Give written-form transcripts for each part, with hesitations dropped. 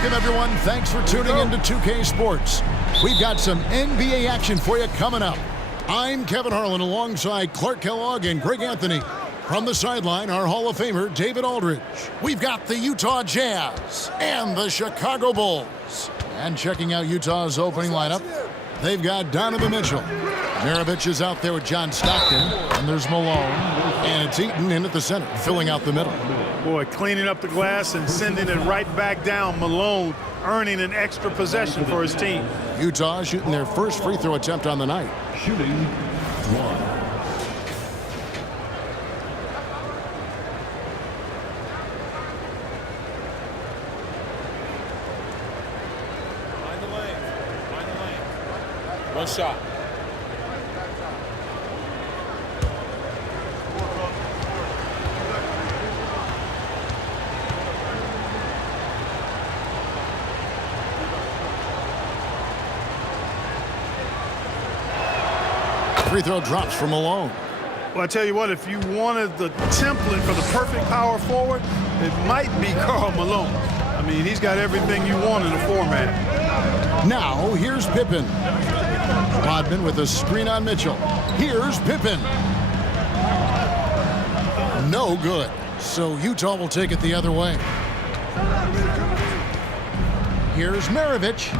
Welcome, everyone. Thanks for tuning in to 2K Sports. We've got some NBA action for you coming up. I'm Kevin Harlan alongside Clark Kellogg and Greg Anthony. From the sideline, our Hall of Famer, David Aldridge. We've got the Utah Jazz and the Chicago Bulls. And checking out Utah's opening lineup, they've got Donovan Mitchell. Maravich is out there with John Stockton. And there's Malone. And it's Eaton in at the center, filling out the middle. Boy, cleaning up the glass and sending it right back down. Malone earning an extra possession for his team. Utah shooting their first free throw attempt on the night. Shooting one. One shot. Free throw drops from Malone. Well, I tell you what, if you wanted the template for the perfect power forward, it might be Karl Malone. I mean, he's got everything you want in a format. Now, here's Pippen. Rodman with a screen on Mitchell. Here's Pippen. No good. So Utah will take it the other way. Here's Maravich.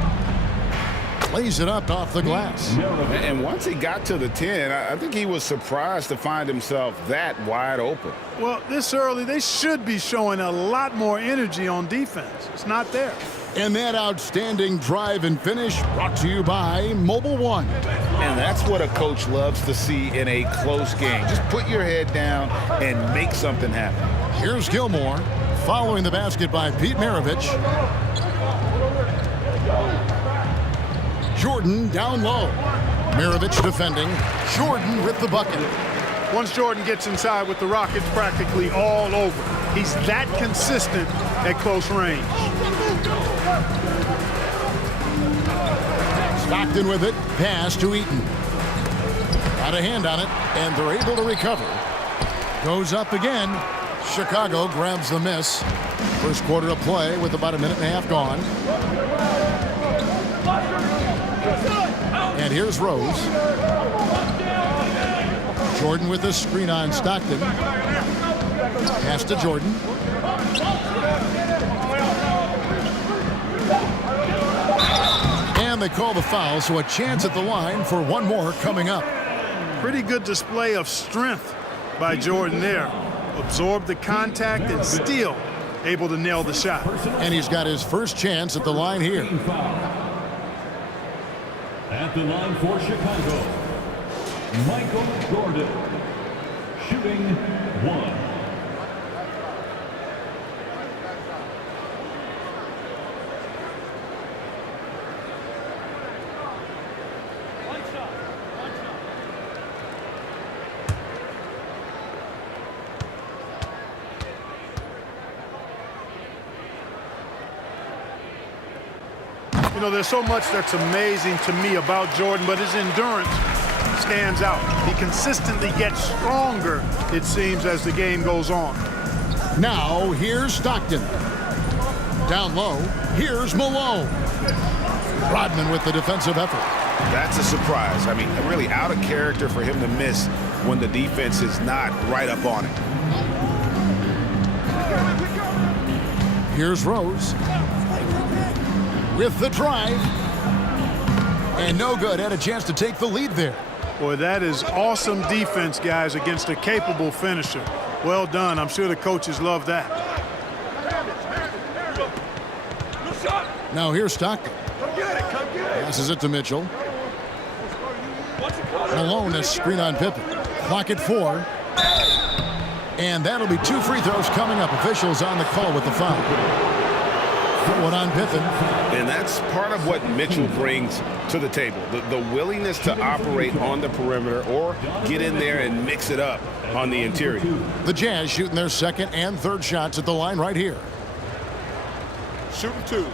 Lays it up off the glass. And once he got to the 10, I think he was surprised to find himself that wide open. Well, this early, they should be showing a lot more energy on defense. It's not there. And that outstanding drive and finish brought to you by Mobile One. And that's what a coach loves to see in a close game. Just put your head down and make something happen. Here's Gilmore, following the basket by Pete Maravich. Jordan down low. Maravich defending. Jordan with the bucket. Once Jordan gets inside with the Rockets, practically all over. He's that consistent at close range. Stockton with it. Pass to Eaton. Got a hand on it, and they're able to recover. Goes up again. Chicago grabs the miss. First quarter of play with about a minute and a half gone. And here's Rose. Jordan with a screen on Stockton. Pass to Jordan. And they call the foul, so a chance at the line for one more coming up. Pretty good display of strength by Jordan there. Absorbed the contact and still able to nail the shot. And he's got his first chance at the line here. At the line for Chicago, Michael Jordan, shooting one. You know, there's so much that's amazing to me about Jordan, but his endurance stands out. He consistently gets stronger, it seems, as the game goes on. Now, here's Stockton. Down low, here's Malone. Rodman with the defensive effort. That's a surprise. I mean, really out of character for him to miss when the defense is not right up on it. Here's Rose. With the drive. And no good. Had a chance to take the lead there. Boy, that is awesome defense, guys, against a capable finisher. Well done. I'm sure the coaches love that. Now here's Stockton. Passes it to Mitchell. Malone, a screen on Pippen. Clock at 4. And that'll be 2 free throws coming up. Officials on the call with the foul. One on Pippen. And that's part of what Mitchell brings to the table. The willingness to operate on the perimeter or get in there and mix it up on the interior. The Jazz shooting their second and third shots at the line right here. Shooting 2.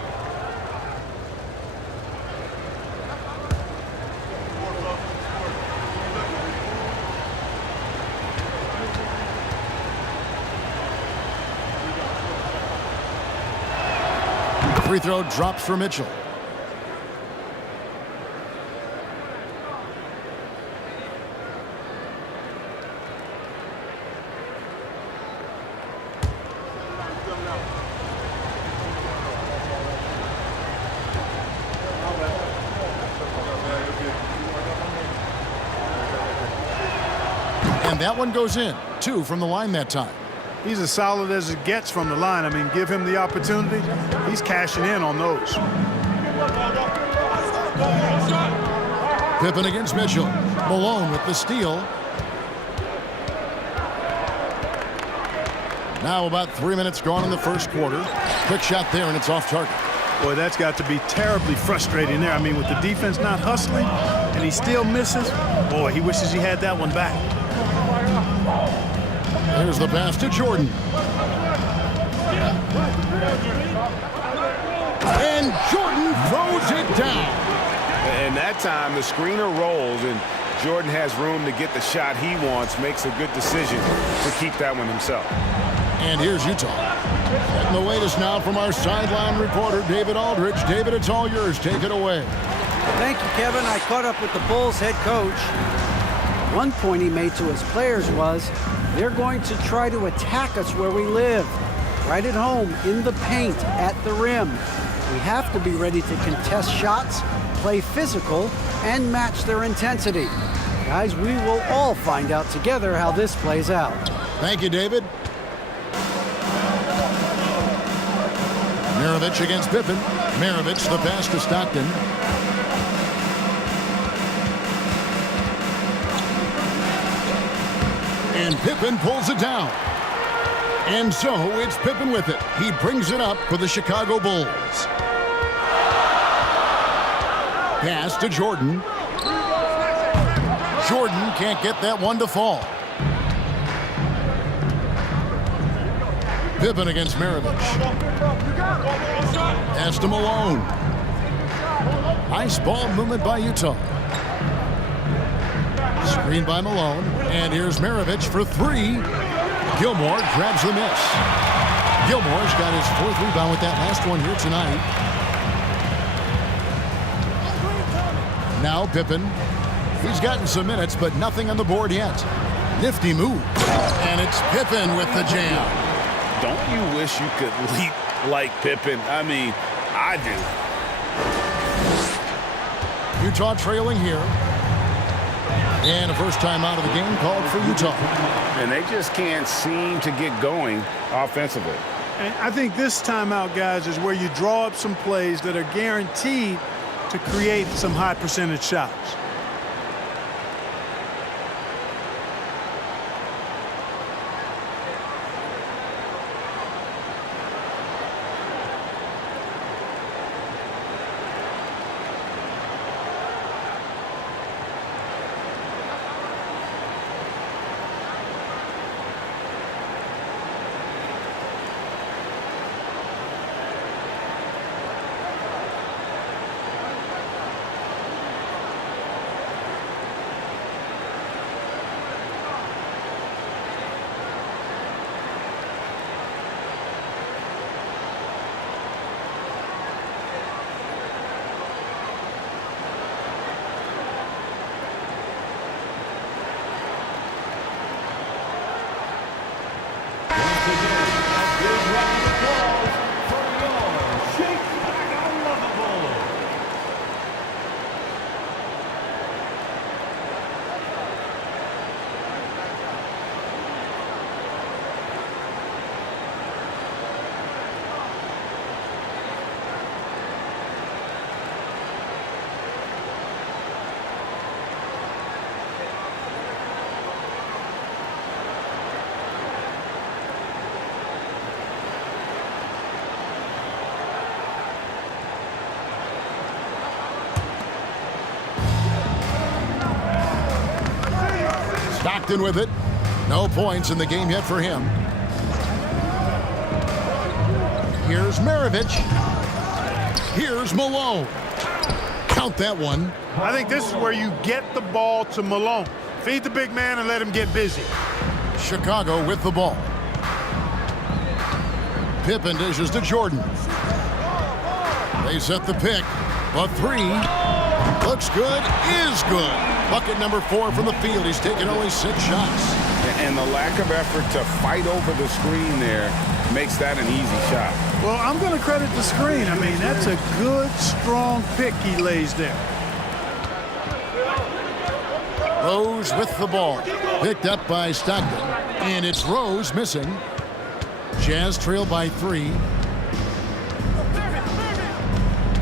free throw drops for Mitchell. And that one goes in. 2 from the line that time. He's as solid as it gets from the line. I mean, give him the opportunity. He's cashing in on those. Pippen against Mitchell. Malone with the steal. Now about 3 minutes gone in the first quarter. Quick shot there, and it's off target. Boy, that's got to be terribly frustrating there. I mean, with the defense not hustling and he still misses, boy, he wishes he had that one back. Here's the pass to Jordan. And Jordan throws it down. And that time, the screener rolls, and Jordan has room to get the shot he wants, makes a good decision to keep that one himself. And here's Utah. Getting the latest now from our sideline reporter, David Aldridge. David, it's all yours. Take it away. Thank you, Kevin. I caught up with the Bulls head coach. One point he made to his players was, they're going to try to attack us where we live, right at home, in the paint, at the rim. We have to be ready to contest shots, play physical, and match their intensity. Guys, we will all find out together how this plays out. Thank you, David. Maravich against Pippen. Maravich, the pass to Stockton. And Pippen pulls it down. And so it's Pippen with it. He brings it up for the Chicago Bulls. Pass to Jordan. Jordan can't get that one to fall. Pippen against Maravich. Pass to Malone. Nice ball movement by Utah. Screen by Malone. And here's Maravich for 3. Gilmore grabs the miss. Gilmore's got his 4th rebound with that last one here tonight. Now Pippen. He's gotten some minutes, but nothing on the board yet. Nifty move. And it's Pippen with the jam. Don't you wish you could leap like Pippen? I mean, I do. Utah trailing here. And a first time out of the game called for Utah. And they just can't seem to get going offensively. And I think this timeout, guys, is where you draw up some plays that are guaranteed to create some high percentage shots. Stockton with it. No points in the game yet for him. Here's Maravich. Here's Malone. Count that one. I think this is where you get the ball to Malone. Feed the big man and let him get busy. Chicago with the ball. Pippen dishes to Jordan. They set the pick. A three. Looks good. Is good. Bucket number 4 from the field. He's taken only 6 shots. And the lack of effort to fight over the screen there makes that an easy shot. Well, I'm going to credit the screen. I mean, that's a good, strong pick he lays there. Rose with the ball. Picked up by Stockton. And it's Rose missing. Jazz trail by 3.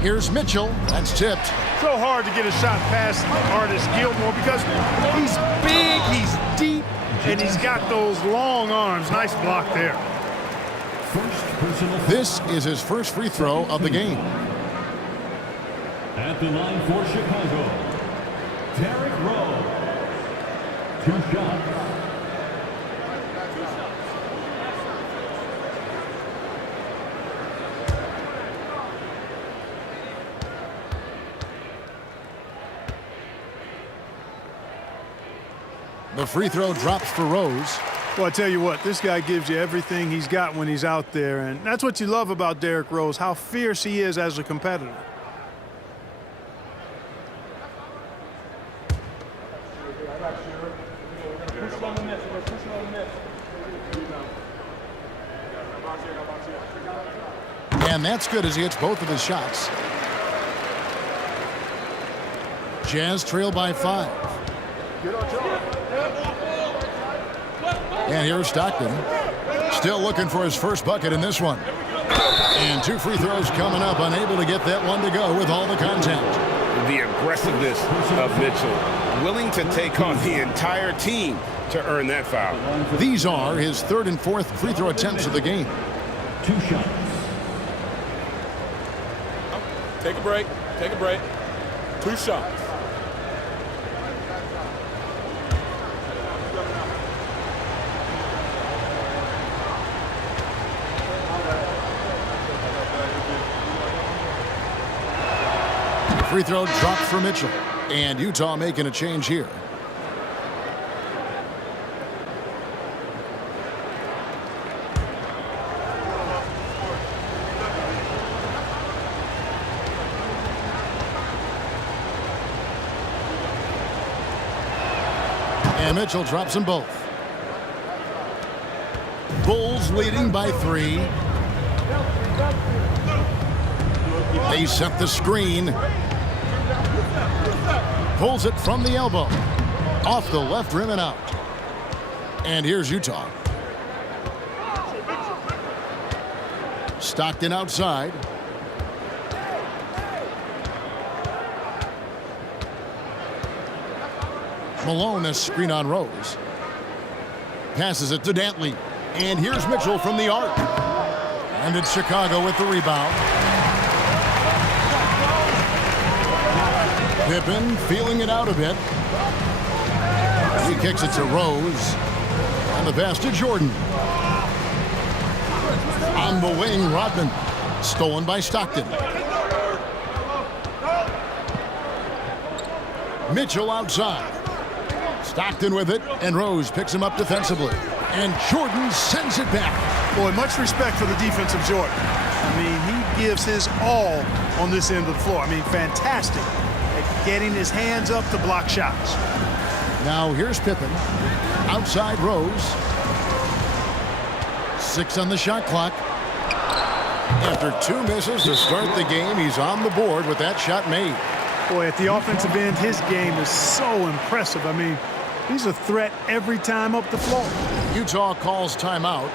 Here's Mitchell. That's tipped. So hard to get a shot past Artis Gilmore because he's big, he's deep, and he's got those long arms. Nice block there. This is his first free throw of the game. At the line for Chicago, Derrick Rose. 2 shots. The free throw drops for Rose. Well, I tell you what, this guy gives you everything he's got when he's out there, and that's what you love about Derrick Rose, how fierce he is as a competitor. And that's good as he hits both of his shots. Jazz trail by 5. And here's Stockton. Still looking for his first bucket in this one. And 2 free throws coming up. Unable to get that one to go with all the contact. The aggressiveness of Mitchell. Willing to take on the entire team to earn that foul. These are his 3rd and 4th free throw attempts of the game. 2 shots. Take a break. Take a break. 2 shots. Free throw dropped for Mitchell. And Utah making a change here. And Mitchell drops them both. Bulls leading by 3. They set the screen. Pulls it from the elbow. Off the left rim and out. And here's Utah. Stockton outside. Malone, a screen on Rose. Passes it to Dantley. And here's Mitchell from the arc. And it's Chicago with the rebound. Pippen feeling it out a bit. He kicks it to Rose. And the pass to Jordan. On the wing, Rodman. Stolen by Stockton. Mitchell outside. Stockton with it, and Rose picks him up defensively. And Jordan sends it back. Boy, much respect for the defense of Jordan. I mean, he gives his all on this end of the floor. I mean, fantastic at getting his hands up to block shots. Now here's Pippen. Outside Rose. 6 on the shot clock. After 2 misses to start the game, he's on the board with that shot made. Boy, at the offensive end, his game is so impressive. I mean, he's a threat every time up the floor. Utah calls timeout.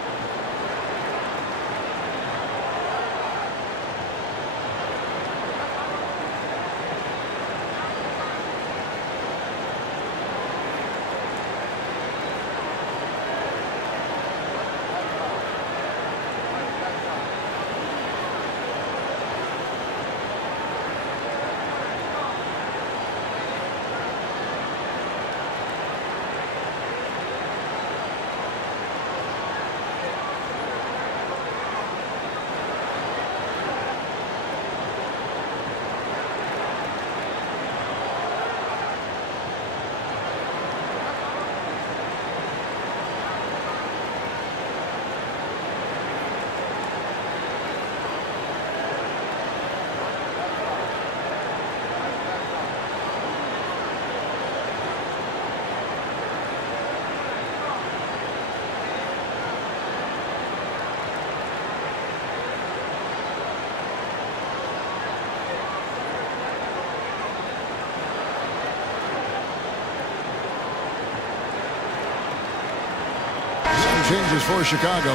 changes for Chicago.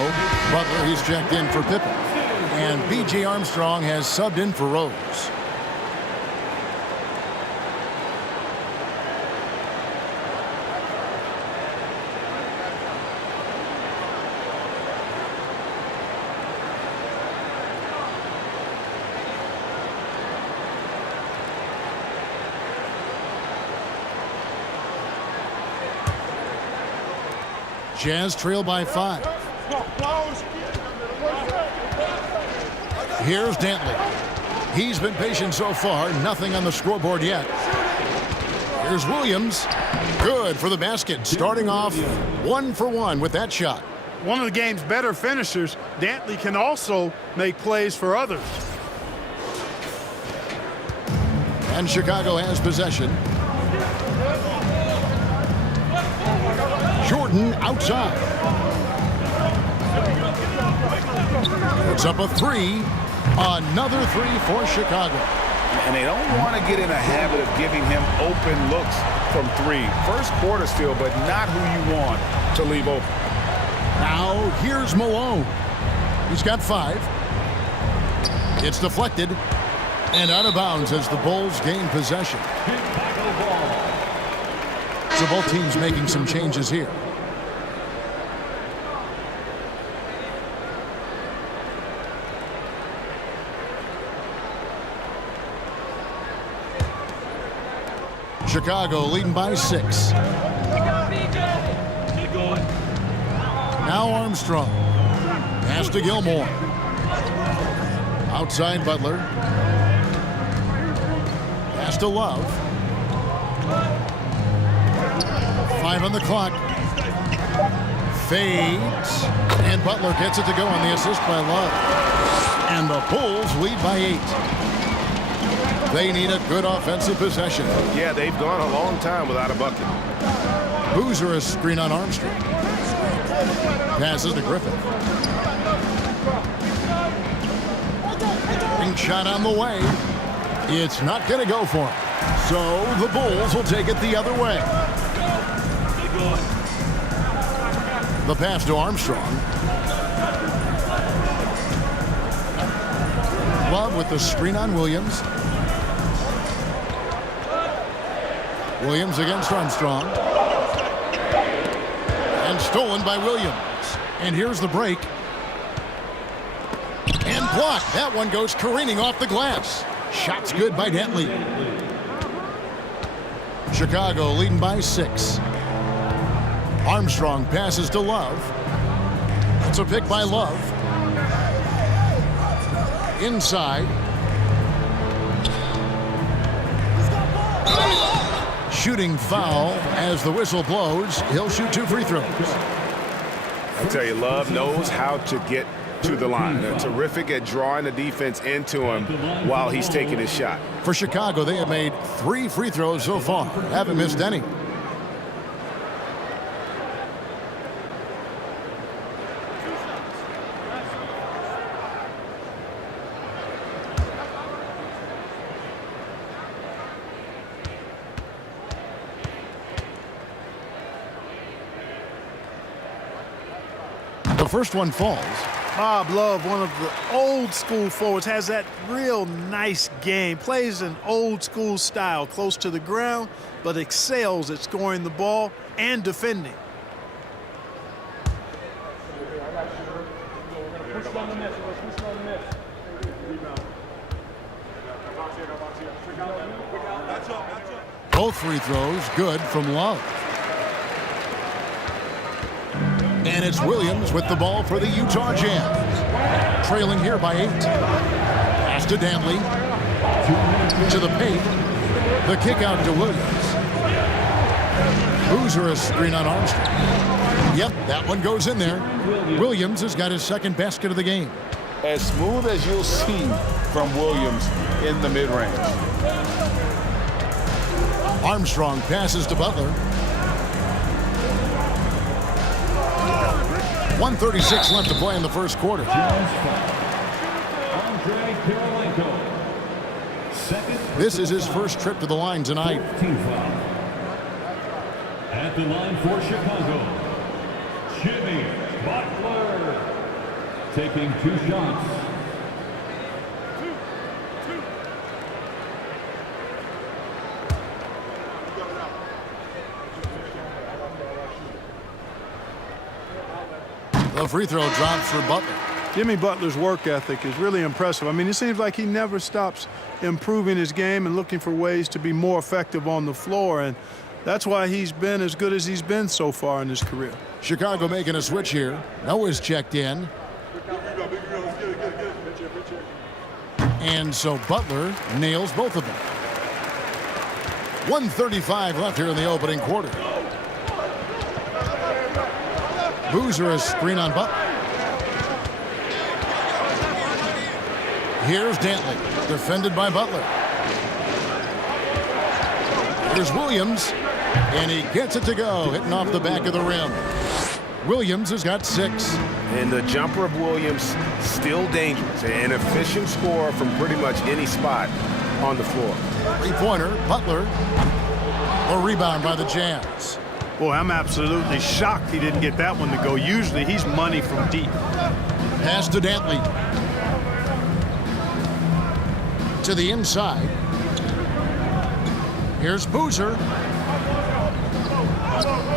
Butler, he's checked in for Pippen. And B.J. Armstrong has subbed in for Rose. Jazz trail by 5. Here's Dantley. He's been patient so far. Nothing on the scoreboard yet. Here's Williams. Good for the basket. Starting off 1 for 1 with that shot. One of the game's better finishers, Dantley can also make plays for others. And Chicago has possession. Jordan outside. Puts up a 3. Another 3 for Chicago. And they don't want to get in a habit of giving him open looks from 3. First quarter still, but not who you want to leave open. Now here's Malone. He's got 5. It's deflected and out of bounds as the Bulls gain possession. So both teams making some changes here. Chicago leading by 6. Now Armstrong. Pass to Gilmore. Outside Butler. Pass to Love. 5 on the clock. Fades. And Butler gets it to go on the assist by Love. And the Bulls lead by 8. They need a good offensive possession. Yeah, they've gone a long time without a bucket. Boozer a screen on Armstrong. Passes to Griffin. Ring shot on the way. It's not going to go for him. So the Bulls will take it the other way. The pass to Armstrong. Love with the screen on Williams. Williams against Armstrong. And stolen by Williams. And here's the break. And blocked. That one goes careening off the glass. Shot's good by Dantley. Chicago leading by 6. Armstrong passes to Love. That's a pick by Love. Inside. Shooting foul as the whistle blows. He'll shoot 2 free throws. I tell you, Love knows how to get to the line. They're terrific at drawing the defense into him while he's taking his shot. For Chicago, they have made 3 free throws so far. Haven't missed any. The first one falls. Bob Love, one of the old school forwards, has that real nice game. Plays an old school style, close to the ground, but excels at scoring the ball and defending. Both free throws good from Love. And it's Williams with the ball for the Utah Jazz. Trailing here by 8. Pass to Dantley. To the paint. The kick out to Williams. Boozer a screen on Armstrong. Yep, that one goes in there. Williams has got his second basket of the game. As smooth as you'll see from Williams in the mid-range. Armstrong passes to Butler. 1:36 left to play in the first quarter. Andre Kirilenko. Second. This is his first trip to the line tonight. At the line for Chicago, Jimmy Butler taking 2 shots. The free throw drops for Butler. Jimmy Butler's work ethic is really impressive. I mean, it seems like he never stops improving his game and looking for ways to be more effective on the floor, and that's why he's been as good as he's been so far in his career. Chicago making a switch here. Noah's checked in. And so Butler nails both of them. 1:35 left here in the opening quarter. Boozer a screen on Butler. Here's Dantley, defended by Butler. Here's Williams, and he gets it to go, hitting off the back of the rim. Williams has got 6. And the jumper of Williams still dangerous. An efficient scorer from pretty much any spot on the floor. Three-pointer, Butler. A rebound by the Jazz. Boy, I'm absolutely shocked he didn't get that one to go. Usually he's money from deep. Pass to Dantley. To the inside. Here's Boozer.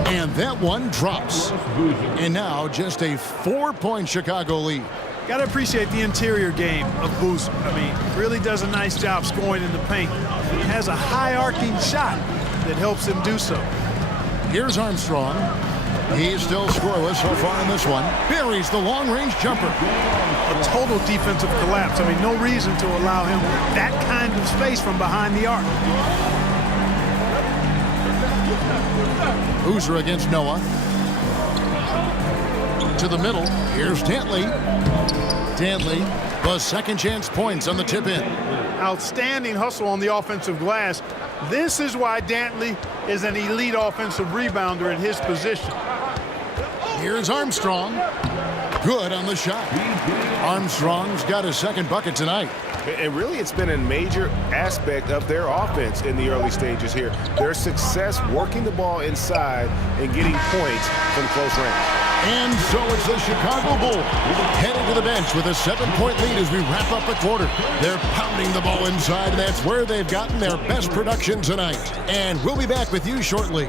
And that one drops. And now just a 4-point Chicago lead. Got to appreciate the interior game of Boozer. I mean, really does a nice job scoring in the paint. He has a high arcing shot that helps him do so. Here's Armstrong. He's still scoreless so far in this one. Buries the long-range jumper. A total defensive collapse. I mean, no reason to allow him that kind of space from behind the arc. Boozer against Noah. To the middle. Here's Dantley. Dantley, the second chance points on the tip in. Outstanding hustle on the offensive glass. This is why Dantley is an elite offensive rebounder in his position. Here's Armstrong. Good on the shot. Armstrong's got his second bucket tonight. And really, it's been a major aspect of their offense in the early stages here. Their success working the ball inside and getting points from close range. And so it's the Chicago Bulls heading to the bench with a 7-point lead as we wrap up the quarter. They're pounding the ball inside, and that's where they've gotten their best production tonight. And we'll be back with you shortly.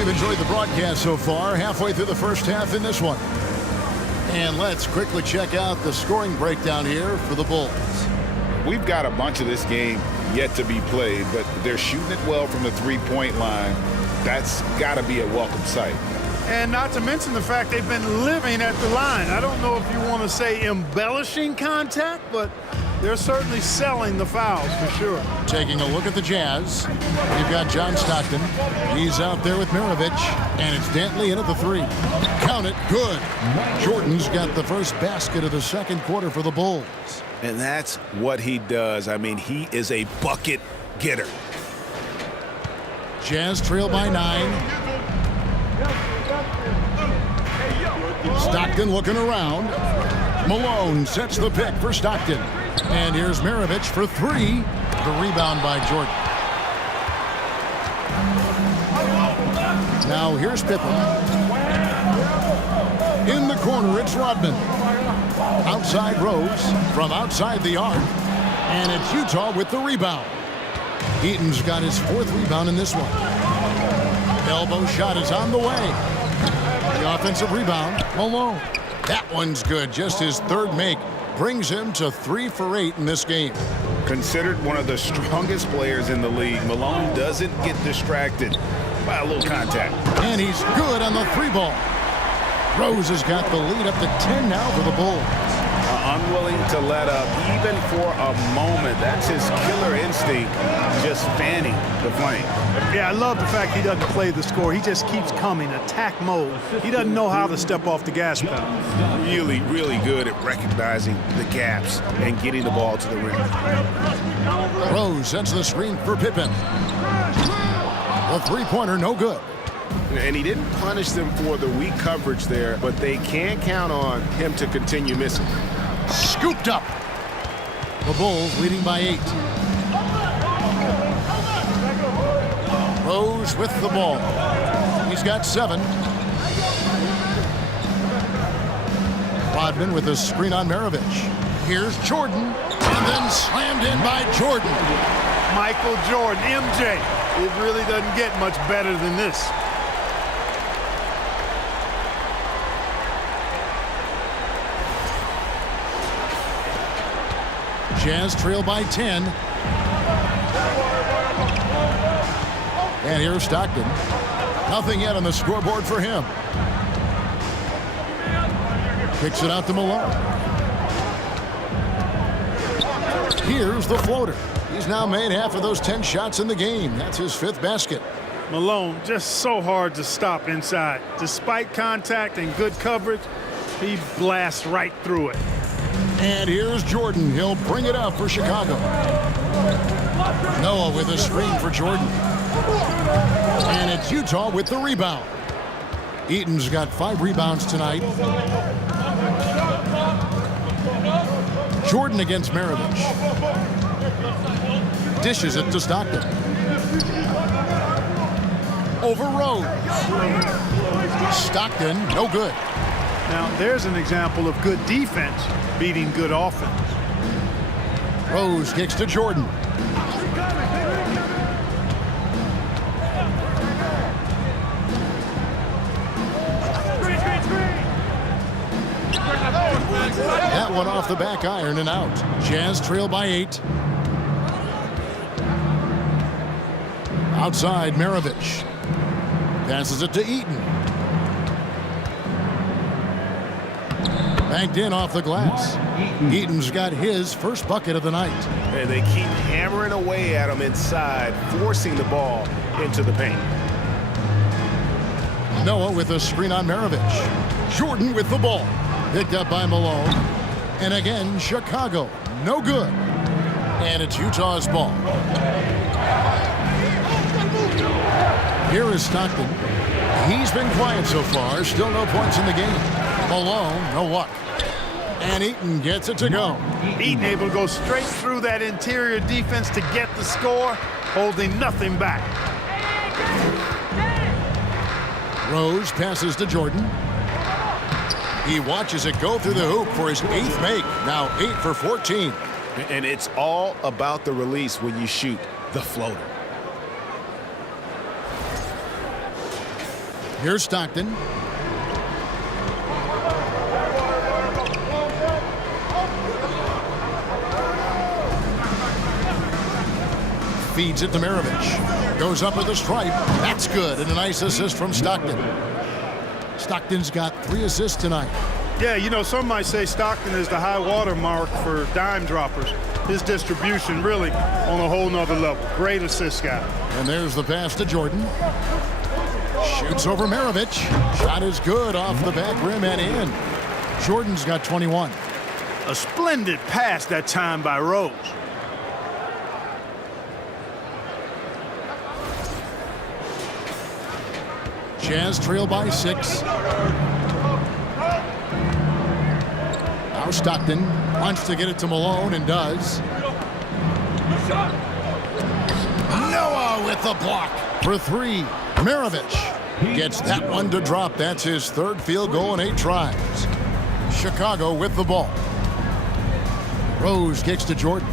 Enjoyed the broadcast so far, halfway through the first half in this one. And let's quickly check out the scoring breakdown here for the Bulls. We've got a bunch of this game yet to be played, but they're shooting it well from the three-point line. That's got to be a welcome sight. And not to mention the fact they've been living at the line. I don't know if you want to say embellishing contact, but they're certainly selling the fouls for sure. Taking a look at the Jazz, we've got John Stockton. He's out there with Mirovic, and it's Dantley in at the 3. Count it, good. Jordan's got the first basket of the second quarter for the Bulls. And that's what he does. I mean, he is a bucket getter. Jazz trail by 9. Stockton looking around. Malone sets the pick for Stockton. And here's Mirovic for 3. The rebound by Jordan. Now here's Pippen. In the corner, it's Rodman. Outside Rose from outside the arc. And it's Utah with the rebound. Eaton's got his 4th rebound in this one. Elbow shot is on the way. The offensive rebound, Malone. That one's good. Just his 3rd make brings him to 3 for 8 in this game. Considered one of the strongest players in the league, Malone doesn't get distracted by a little contact. And he's good on the 3-ball. Rose has got the lead up to 10 now for the Bulls. Unwilling to let up even for a moment. That's his killer instinct, just fanning the flame. Yeah, I love the fact he doesn't play the score. He just keeps coming, attack mode. He doesn't know how to step off the gas pedal. Really, really good at recognizing the gaps and getting the ball to the rim. Rose sets the screen for Pippen. The 3-pointer, no good. And he didn't punish them for the weak coverage there, but they can't count on him to continue missing. Scooped up. The Bulls leading by 8. Rose with the ball. He's got 7. Rodman with a screen on Maravich. Here's Jordan, and then slammed in by Jordan. Michael Jordan, MJ. It really doesn't get much better than this. Jazz trail by 10. And here's Stockton. Nothing yet on the scoreboard for him. Kicks it out to Malone. Here's the floater. He's now made half of those 10 shots in the game. That's his 5th basket. Malone just so hard to stop inside. Despite contact and good coverage, he blasts right through it. And here's Jordan. He'll bring it up for Chicago. Noah with a screen for Jordan. And it's Utah with the rebound. Eaton's got 5 rebounds tonight. Jordan against Maravich. Dishes it to Stockton. Over Rose. Stockton, no good. Now, there's an example of good defense beating good offense. Rose kicks to Jordan. That one off the back iron and out. Jazz trail by 8. Outside, Maravich. Passes it to Eaton. Banked in off the glass. Eaton's got his first bucket of the night. And they keep hammering away at him inside, forcing the ball into the paint. Noah with a screen on Maravich. Jordan with the ball. Picked up by Malone. And again, Chicago. No good. And it's Utah's ball. Here is Stockton. He's been quiet so far. Still no points in the game. Malone, no luck. And Eaton gets it to go. Eaton able to go straight through that interior defense to get the score, holding nothing back. Rose passes to Jordan. He watches it go through the hoop for his 8th make. Now 8 for 14. And it's all about the release when you shoot the floater. Here's Stockton. Feeds it to Maravich. Goes up with a stripe. That's good. And a nice assist from Stockton. Stockton's got 3 assists tonight. Yeah, you know, some might say Stockton is the high water mark for dime droppers. His distribution really on a whole nother level. Great assist guy. And there's the pass to Jordan. Shoots over Maravich. Shot is good off the back rim and in. Jordan's got 21. A splendid pass that time by Rose. Jazz trail by 6. Now Stockton wants to get it to Malone and does. Noah with the block for 3. Maravich gets that one to drop. That's his 3rd field goal in 8 tries. Chicago with the ball. Rose kicks to Jordan.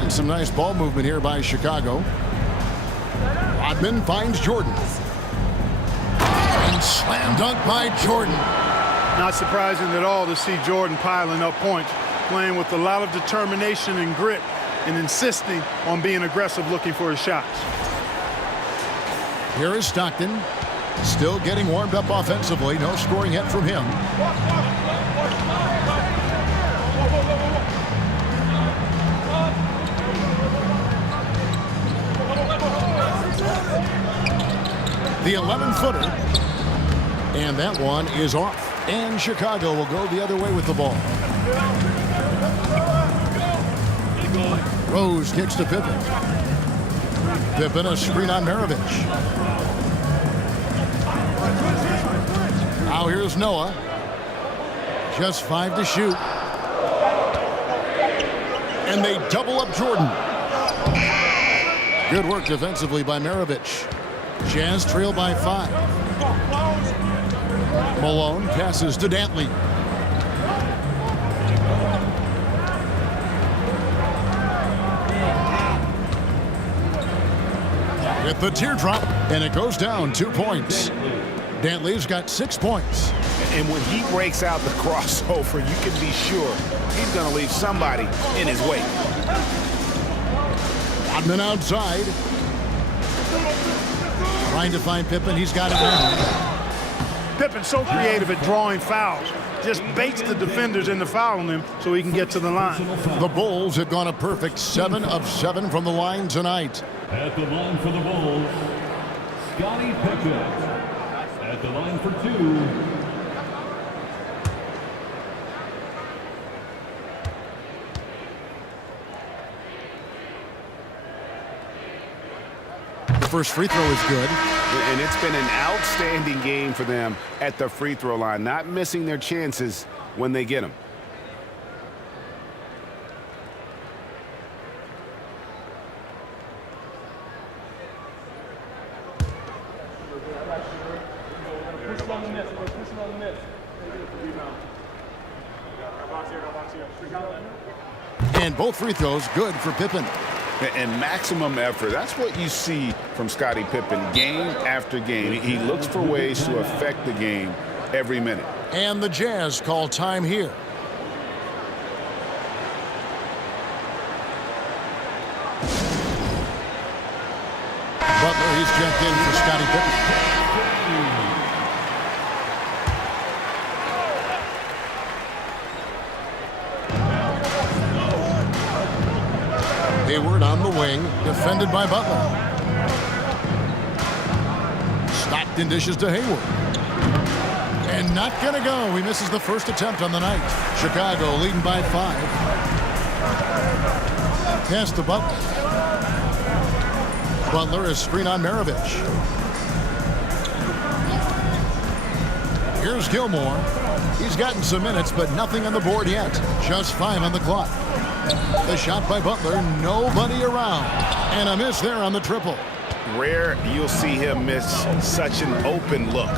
And some nice ball movement here by Chicago. Rodman finds Jordan. And slam dunk by Jordan. Not surprising at all to see Jordan piling up points, playing with a lot of determination and grit and insisting on being aggressive looking for his shots. Here is Stockton. Still getting warmed up offensively. No scoring yet from him. The 11-footer. And that one is off. And Chicago will go the other way with the ball. Rose kicks to Pippen. Pippen a screen on Maravich. Now here's Noah. Just 5 to shoot. And they double up Jordan. Good work defensively by Maravich. Jazz trail by 5. Malone passes to Dantley. With the teardrop, and it goes down 2 points. Dantley's got 6 points. And when he breaks out the crossover, you can be sure he's going to leave somebody in his wake. Rodman outside. Trying to find Pippen. He's got it now. Pippen's so creative at drawing fouls. Just baits the defenders into fouling him so he can get to the line. The Bulls have gone a perfect 7 of 7 from the line tonight. At the line for the Bulls, Scottie Pippen. At the line for 2. The first free throw is good. And it's been an outstanding game for them at the free throw line, not missing their chances when they get them. And both free throws good for Pippen. And maximum effort. That's what you see from Scottie Pippen game after game. He looks for ways to affect the game every minute. And the Jazz call time here. Butler, he's checked in for Scottie Pippen. Hayward on the wing, defended by Butler. Stockton dishes to Hayward. And not going to go. He misses the first attempt on the night. Chicago leading by 5. Pass to Butler. Butler is screen on Maravich. Here's Gilmore. He's gotten some minutes, but nothing on the board yet. Just 5 on the clock. The shot by Butler, nobody around. And a miss there on the triple. Rare you'll see him miss such an open look.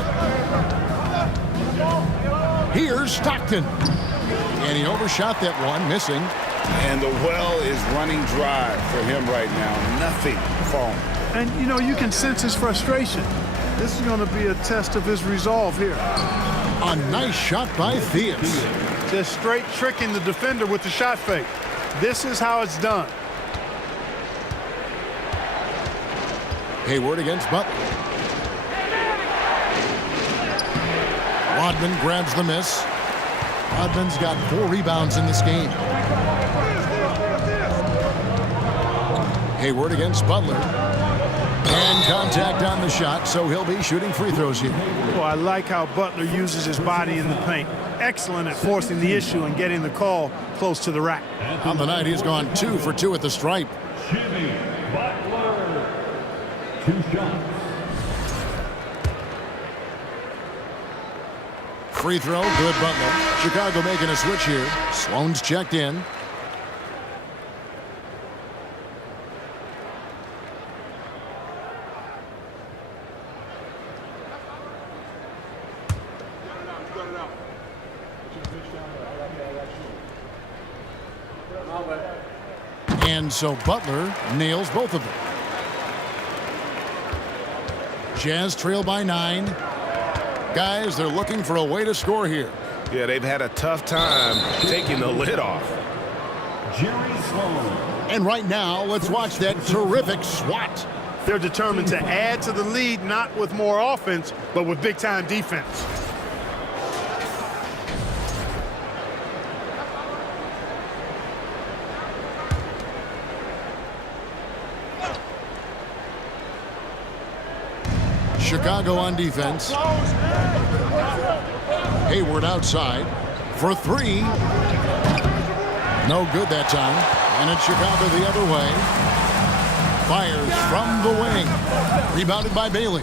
Here's Stockton. And he overshot that one, missing. And the well is running dry for him right now. Nothing falling. And, you know, you can sense his frustration. This is going to be a test of his resolve here. A nice shot by Theus. Just straight tricking the defender with the shot fake. This is how it's done. Hayward against Butler. Rodman grabs the miss. Rodman's got 4 rebounds in this game. Hayward against Butler. And contact on the shot, so he'll be shooting free throws here. Well, I like how Butler uses his body in the paint. Excellent at forcing the issue and getting the call close to the rack. On the night, he's gone 2 for 2 at the stripe. Jimmy Butler. 2 shots. Free throw, good Butler. Chicago making a switch here. Sloan's checked in. And so Butler nails both of them. Jazz trail by 9. Guys, they're looking for a way to score here. Yeah, they've had a tough time taking the lid off. Jerry Sloan. And right now, let's watch that terrific swat. They're determined to add to the lead, not with more offense, but with big-time defense. Chicago on defense. Hayward outside for 3. No good that time. And it's Chicago the other way. Fires from the wing. Rebounded by Bailey.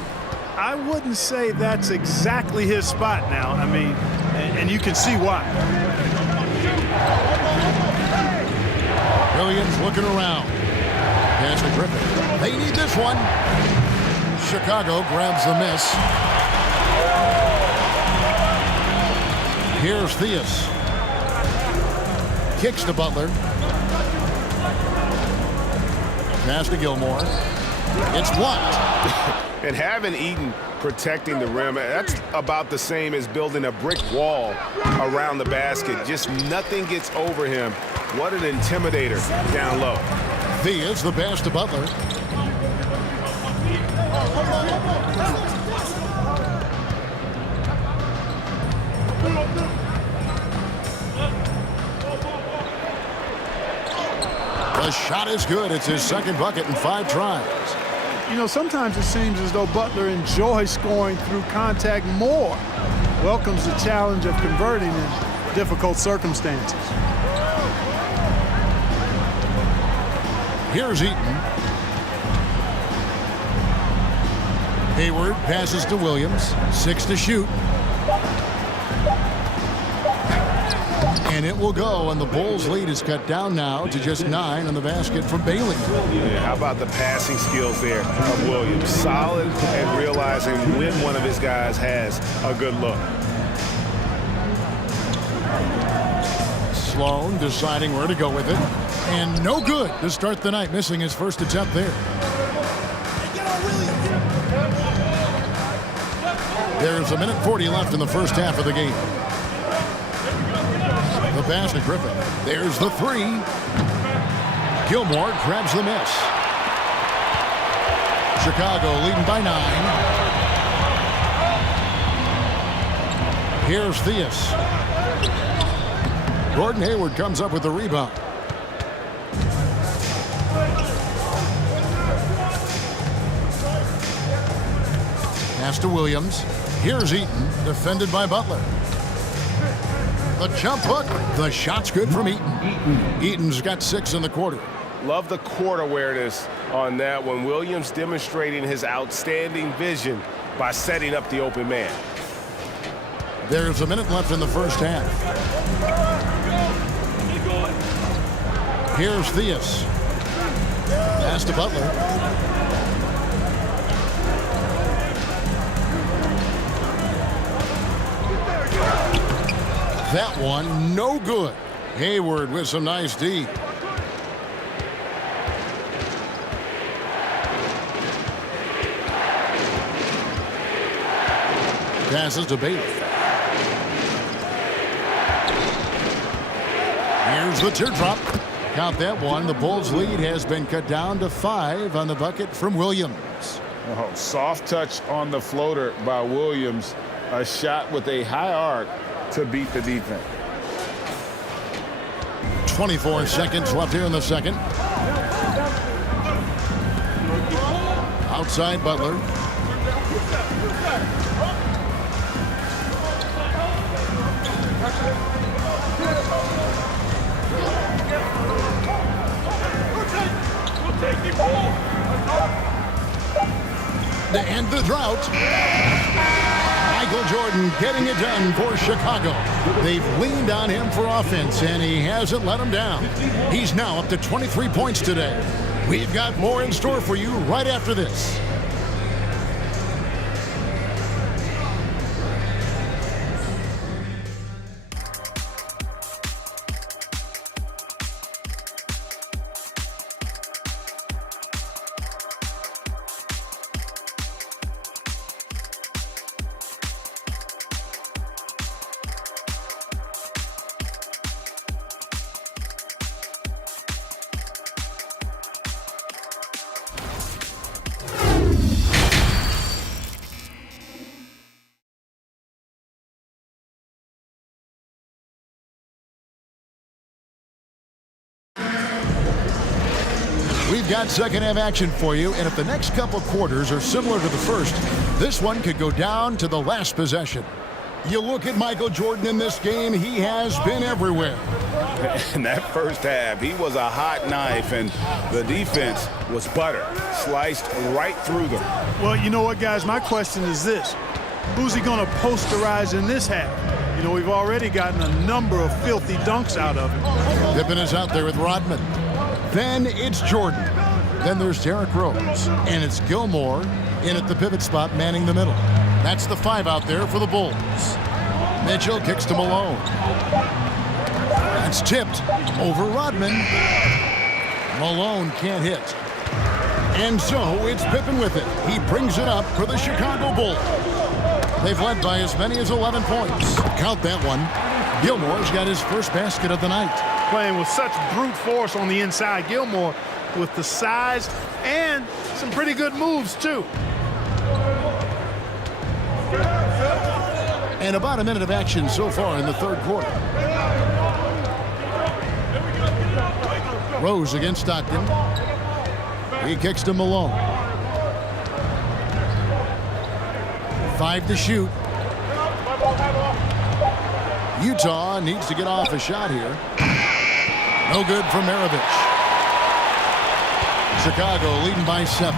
I wouldn't say that's exactly his spot now. I mean, and you can see why. Williams looking around. Pass to Griffin. They need this one. Chicago grabs the miss. Here's Theus. Kicks to Butler. Pass to Gilmore. It's blocked. And having Eaton protecting the rim, that's about the same as building a brick wall around the basket. Just nothing gets over him. What an intimidator down low. Theus, the pass to Butler. The shot is good. It's his second bucket in 5 tries. You know, sometimes it seems as though Butler enjoys scoring through contact more. Welcomes the challenge of converting in difficult circumstances. Here's Eaton. Hayward passes to Williams. 6 to shoot. And it will go, and the Bulls' lead is cut down now to just 9 on the basket from Bailey. Yeah, how about the passing skills there of Williams? Solid at realizing when one of his guys has a good look. Sloan deciding where to go with it. And no good to start the night, missing his first attempt there. There's 1:40 left in the first half of the game. The pass to Griffin. There's the 3. Gilmore grabs the miss. Chicago leading by 9. Here's Theus. Gordon Hayward comes up with the rebound. Pass to Williams. Here's Eaton, defended by Butler. The jump hook. The shot's good from Eaton. Eaton's got 6 in the quarter. Love the court awareness on that one. Williams demonstrating his outstanding vision by setting up the open man. There's 1 minute left in the first half. Here's Theus. Pass to Butler. That one, no good. Hayward with some nice D. Passes to Bailey. Here's the teardrop. Count that one. The Bulls' lead has been cut down to 5 on the bucket from Williams. Oh, soft touch on the floater by Williams. A shot with a high arc to beat the defense. 24 seconds left here in the second. Outside Butler. To end the drought. Michael Jordan getting it done for Chicago. They've leaned on him for offense, and he hasn't let them down. He's now up to 23 points today. We've got more in store for you right after this. We've got second half action for you, and if the next couple quarters are similar to the first, this one could go down to the last possession. You look at Michael Jordan in this game, he has been everywhere. In that first half, he was a hot knife, and the defense was butter, sliced right through them. Well, you know what, guys? My question is this. Who's he going to posterize in this half? You know, we've already gotten a number of filthy dunks out of him. Pippen is out there with Rodman. Then it's Jordan. Then there's Derrick Rose. And it's Gilmore in at the pivot spot, manning the middle. That's the 5 out there for the Bulls. Mitchell kicks to Malone. It's tipped over Rodman. Malone can't hit. And so it's Pippen with it. He brings it up for the Chicago Bulls. They've led by as many as 11 points. Count that one. Gilmore's got his first basket of the night. Playing with such brute force on the inside. Gilmore with the size and some pretty good moves, too. And about a minute of action so far in the third quarter. Rose against Stockton. He kicks to Malone. 5 to shoot. Utah needs to get off a shot here. No good for Maravich. Chicago leading by 7.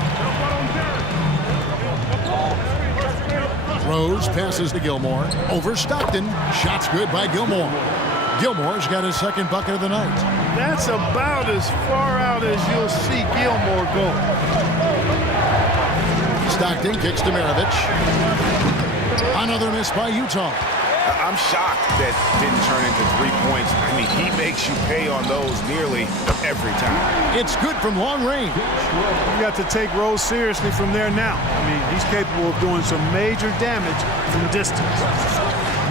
Rose passes to Gilmore. Over Stockton. Shot's good by Gilmore. Gilmore's got his second bucket of the night. That's about as far out as you'll see Gilmore go. Stockton kicks to Maravich. Another miss by Utah. I'm shocked that didn't turn into 3 points. I mean, he makes you pay on those nearly every time. It's good from long range. You got to take Rose seriously from there now. I mean, he's capable of doing some major damage from distance.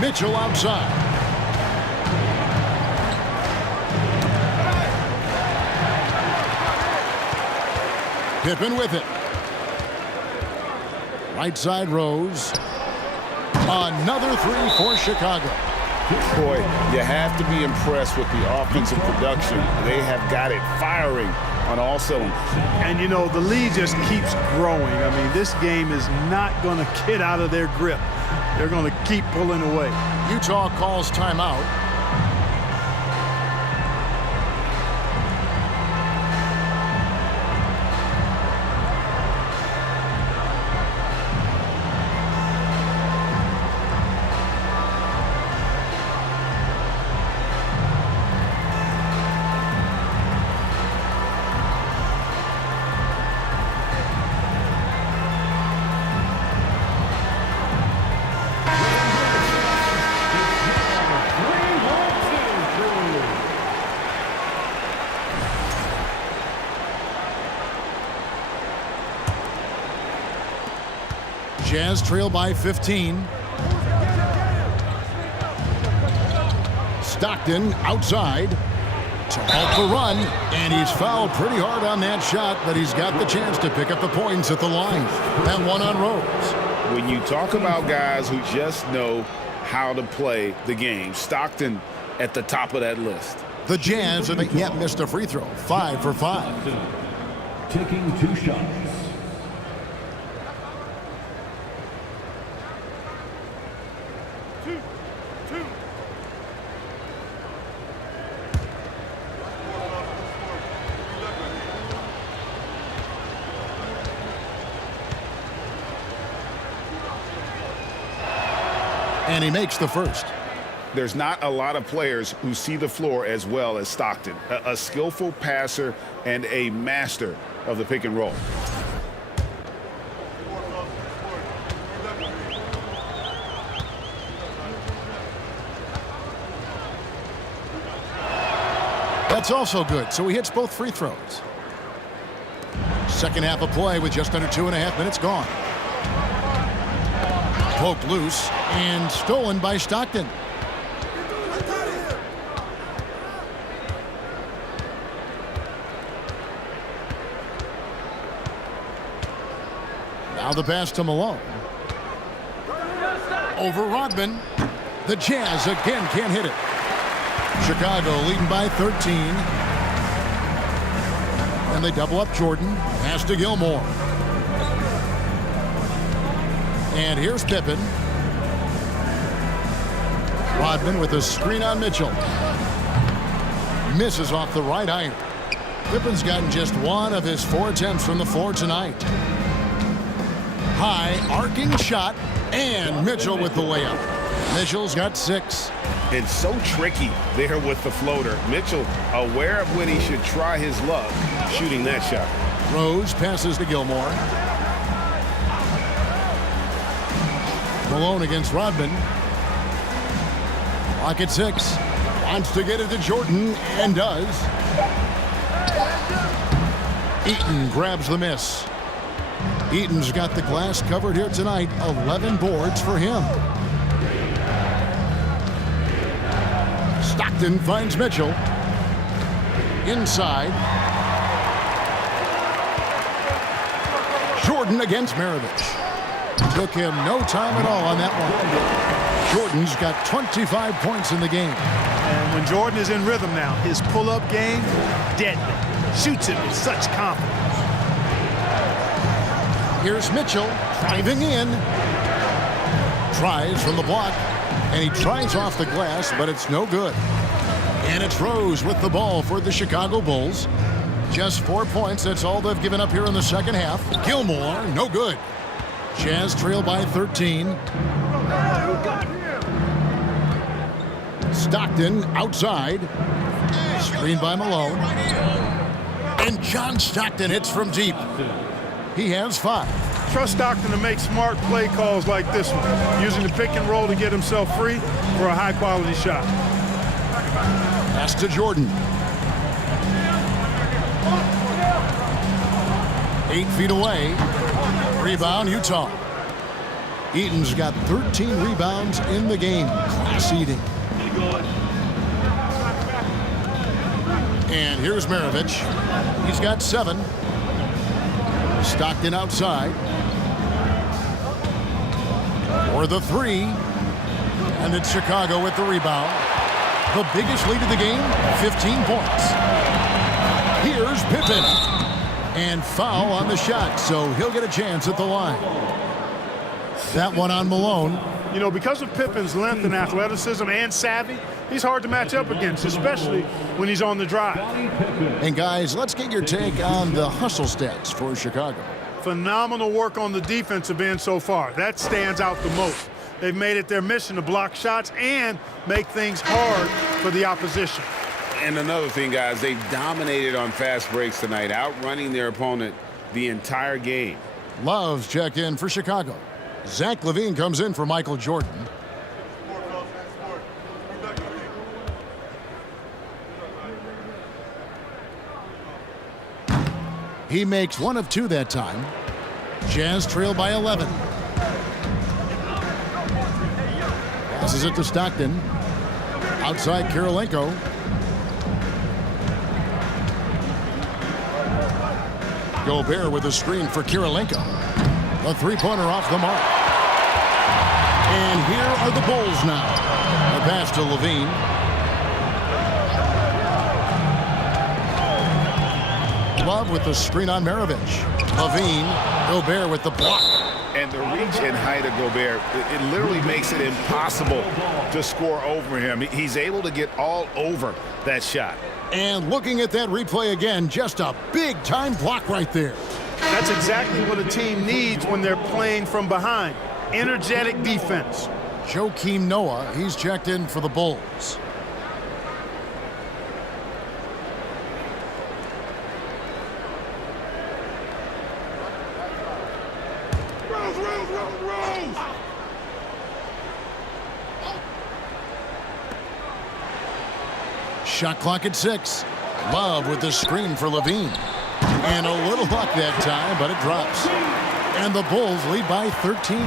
Mitchell outside. Pippen with it. Right side Rose. Another 3 for Chicago. Boy, you have to be impressed with the offensive production. They have got it firing on all cylinders. And, you know, the lead just keeps growing. I mean, this game is not going to get out of their grip. They're going to keep pulling away. Utah calls timeout. Jazz trail by 15. Stockton outside to halt the run, and he's fouled pretty hard on that shot, but he's got the chance to pick up the points at the line. That one on Rose. When you talk about guys who just know how to play the game, Stockton at the top of that list. The Jazz haven't yet missed a free throw. 5 for 5. Taking 2 shots. And he makes the first. There's not a lot of players who see the floor as well as Stockton. A skillful passer and a master of the pick and roll. That's also good. So he hits both free throws. Second half of play with just under 2.5 minutes gone. Poked loose and stolen by Stockton. Now the pass to Malone. Over Rodman. The Jazz again can't hit it. Chicago leading by 13. And they double up Jordan. Pass to Gilmore. And here's Pippen. Rodman with a screen on Mitchell. Misses off the right iron. Pippen's gotten just one of his 4 attempts from the floor tonight. High arcing shot, and Mitchell with the layup. Mitchell's got 6. And so tricky there with the floater. Mitchell aware of when he should try his luck shooting that shot. Rose passes to Gilmore. Malone against Rodman. Clock at 6. Wants to get it to Jordan, and does. Eaton grabs the miss. Eaton's got the glass covered here tonight. 11 boards for him. Stockton finds Mitchell. Inside. Jordan against Maravich. Took him no time at all on that one. Jordan's got 25 points in the game. And when Jordan is in rhythm now, his pull-up game, deadly. Shoots it with such confidence. Here's Mitchell driving in. Tries from the block, and he tries off the glass, but it's no good. And it's Rose with the ball for the Chicago Bulls. Just 4 points, that's all they've given up here in the second half. Gilmore, no good. Jazz trail by 13. Stockton outside. Screened by Malone. And John Stockton hits from deep. He has 5. Trust Stockton to make smart play calls like this one, using the pick and roll to get himself free for a high-quality shot. Pass to Jordan. 8 feet away. Rebound, Utah. Eaton's got 13 rebounds in the game. Class eating. And here's Maravich. He's got 7. Stockton outside. For the 3. And it's Chicago with the rebound. The biggest lead of the game, 15 points. Here's Pippen. And foul on the shot, so he'll get a chance at the line. That one on Malone. You know, because of Pippen's length and athleticism and savvy, he's hard to match up against, especially when he's on the drive. And guys, let's get your take on the hustle stats for Chicago. Phenomenal work on the defensive end so far. That stands out the most. They've made it their mission to block shots and make things hard for the opposition. And another thing, guys, they've dominated on fast breaks tonight, outrunning their opponent the entire game. Love's checked in for Chicago. Zach LaVine comes in for Michael Jordan. He makes 1 of 2 that time. Jazz trail by 11. Passes it to Stockton. Outside Kirilenko. Gobert with a screen for Kirilenko. The 3-pointer off the mark. And here are the Bulls now. A pass to LaVine. Love with the screen on Maravich. LaVine. Gobert with the block. And the reach and height of Gobert, it literally makes it impossible to score over him. He's able to get all over that shot. And looking at that replay again, just a big-time block right there. That's exactly what a team needs when they're playing from behind. Energetic defense. Joakim Noah, he's checked in for the Bulls. Shot clock at 6. Love with the screen for LaVine. And a little luck that time, but it drops. And the Bulls lead by 13.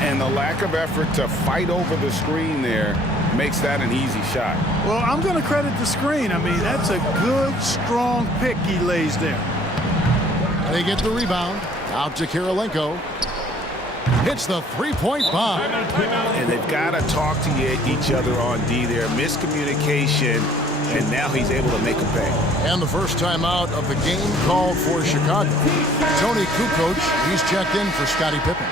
And the lack of effort to fight over the screen there makes that an easy shot. Well, I'm going to credit the screen. I mean, that's a good, strong pick he lays there. They get the rebound. Out to Kirilenko. Hits the 3-point bomb. And they've got to talk to each other on D there. Miscommunication, and now he's able to make a pay. And the first time out of the game called for Chicago. Tony Kukoc, he's checked in for Scottie Pippen.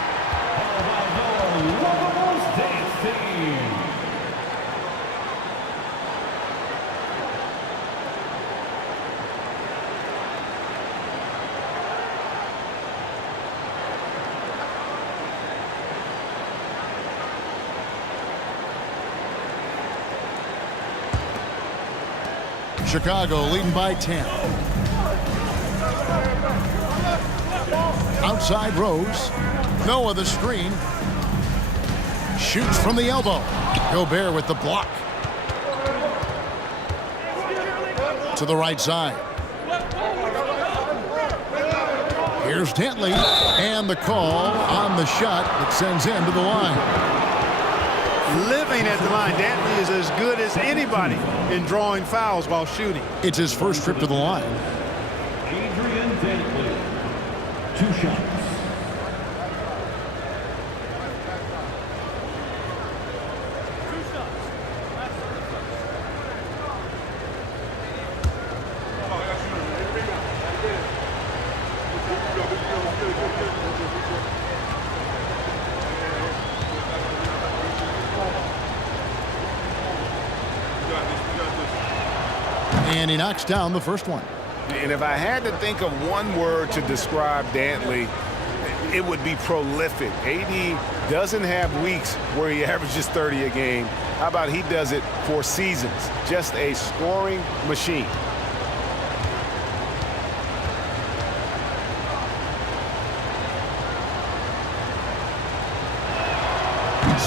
Chicago leading by 10. Outside Rose. Noah the screen. Shoots from the elbow. Gobert with the block. To the right side. Here's Dantley. And the call on the shot that sends him to the line. Living at the line, Dantley is as good as anybody in drawing fouls while shooting. It's his first trip to the line. Adrian Dantley. 2 shots. And he knocks down the first one. And if I had to think of one word to describe Dantley, it would be prolific. AD doesn't have weeks where he averages 30 a game. How about he does it for seasons? Just a scoring machine.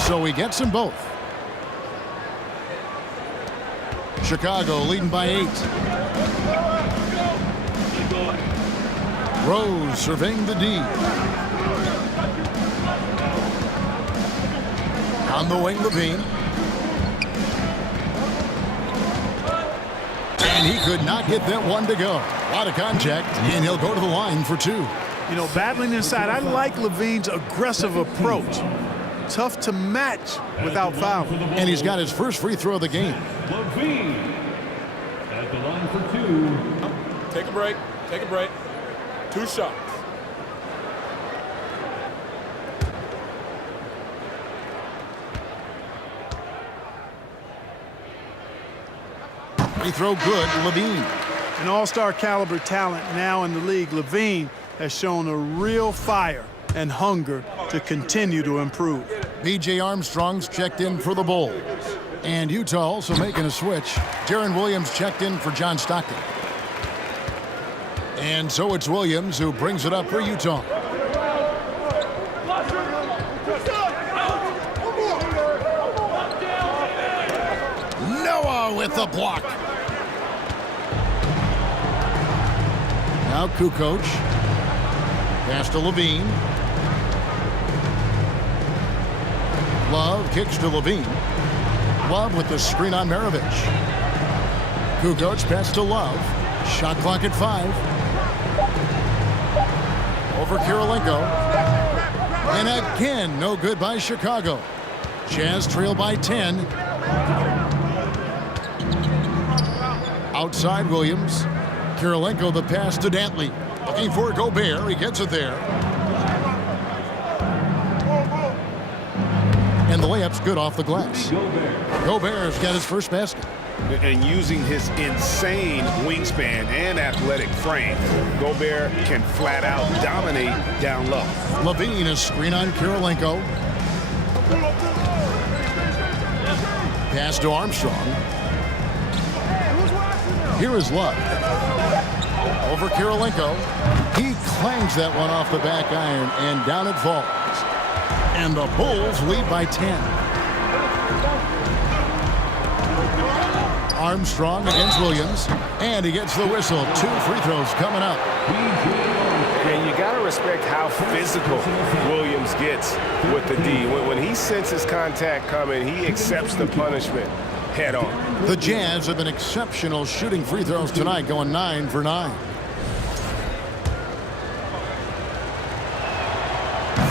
So he gets them both. Chicago leading by 8. Rose surveying the D. On the wing, Levine. And he could not get that one to go. A lot of contact, and he'll go to the line for 2. You know, battling inside, I like Levine's aggressive approach. Tough to match without fouling. And he's got his first free throw of the game. Levine at the line for 2. Take a break. Take a break. 2 shots. Free throw good, Levine. An all-star caliber talent now in the league, Levine has shown a real fire and hunger to continue to improve. B.J. Armstrong's checked in for the Bulls. And Utah also making a switch. Deron Williams checked in for John Stockton. And so it's Williams who brings it up for Utah. Noah with the block. Now Kukoc. Pass to Levine. Love kicks to Levine. Love with the screen on Maravich. Kukoc pass to Love. Shot clock at 5. Over Kirilenko. And again, no good by Chicago. Jazz trail by 10. Outside Williams. Kirilenko the pass to Dantley. Looking for Gobert. He gets it there. And the layup's good off the glass. Gobert's got his first basket. And using his insane wingspan and athletic frame, Gobert can flat out dominate down low. Levine is screen on Kirilenko. Pass to Armstrong. Here is Love. Over Kirilenko. He clangs that one off the back iron, and down it falls. And the Bulls lead by 10. Armstrong against Williams, and he gets the whistle. 2 free throws coming up. And you got to respect how physical Williams gets with the D. When he senses contact coming, he accepts the punishment head on. The Jazz have been exceptional shooting free throws tonight, going 9 for 9.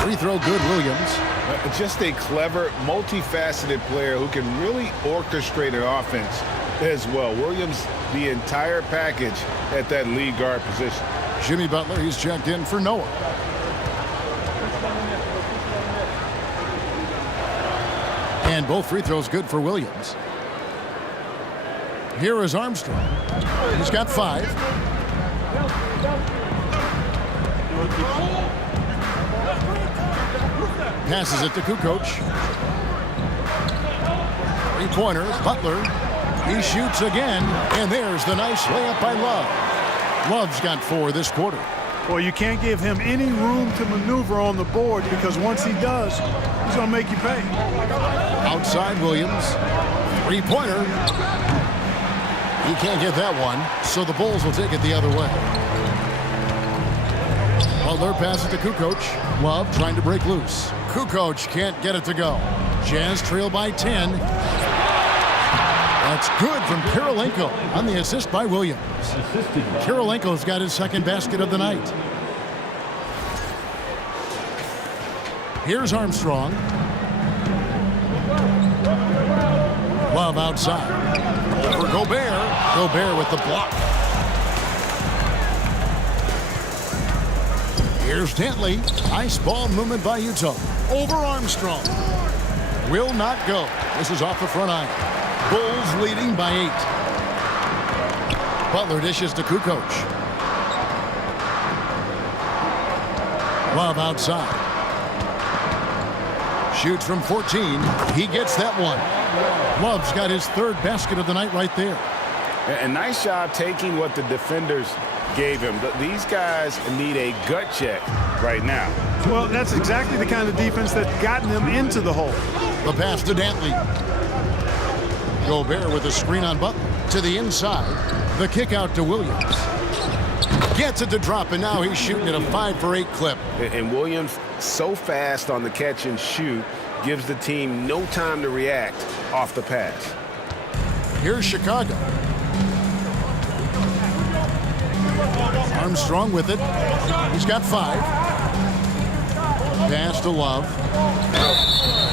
Free throw good, Williams. Just a clever, multifaceted player who can really orchestrate an offense as well. Williams, the entire package at that lead guard position. Jimmy Butler, he's checked in for Noah. And both free throws good for Williams. Here is Armstrong. He's got 5. Passes it to Kukoc. 3-pointers. Butler He shoots again, and there's the nice layup by Love. Love's got 4 this quarter. Well, you can't give him any room to maneuver on the board because once he does, he's going to make you pay. Outside Williams. Three-pointer. He can't get that one, so the Bulls will take it the other way. Butler passes to Kukoc. Love trying to break loose. Kukoc can't get it to go. Jazz trail by 10. That's good from Kirilenko on the assist by Williams. Kirilenko's got his second basket of the night. Here's Armstrong. Love outside. For Gobert. Gobert with the block. Here's Dantley. Nice ball movement by Utah. Over Armstrong. Will not go. This is off the front iron. Bulls leading by 8. Butler dishes to Kukoc. Love outside. Shoots from 14. He gets that one. Love's got his third basket of the night right there. A nice job taking what the defenders gave him. These guys need a gut check right now. Well, that's exactly the kind of defense that's gotten them into the hole. The pass to Dantley. Gobert with a screen on Butler. To the inside. The kick out to Williams. Gets it to drop, and now he's shooting at a 5-for-8 clip. And Williams, so fast on the catch and shoot, gives the team no time to react off the pass. Here's Chicago. Armstrong with it. He's got 5. Pass to Love.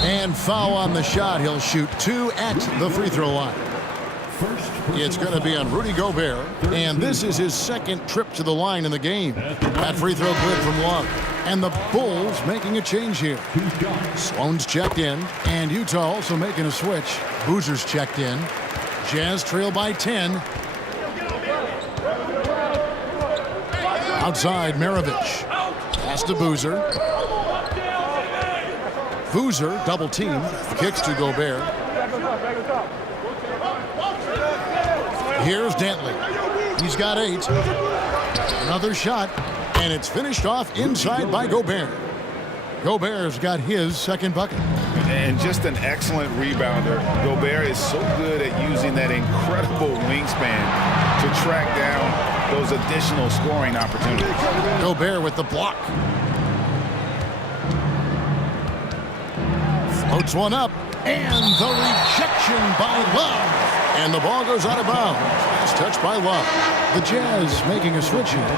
And foul on the shot. He'll shoot 2 at the free throw line. It's going to be on Rudy Gobert, and this is his second trip to the line in the game. That free throw good from Love. And the Bulls making a change here. Sloan's checked in, and Utah also making a switch. Boozer's checked in. Jazz trail by 10. Outside, Maravich. Pass to Boozer. Boozer, double team, kicks to Gobert. Here's Dantley. He's got 8. Another shot, and it's finished off inside by Gobert. Gobert's got his second bucket. And just an excellent rebounder. Gobert is so good at using that incredible wingspan to track down those additional scoring opportunities. Gobert with the block. Floats one up, and the rejection by Love. And the ball goes out of bounds. Last touch by Love. The Jazz making a switch here.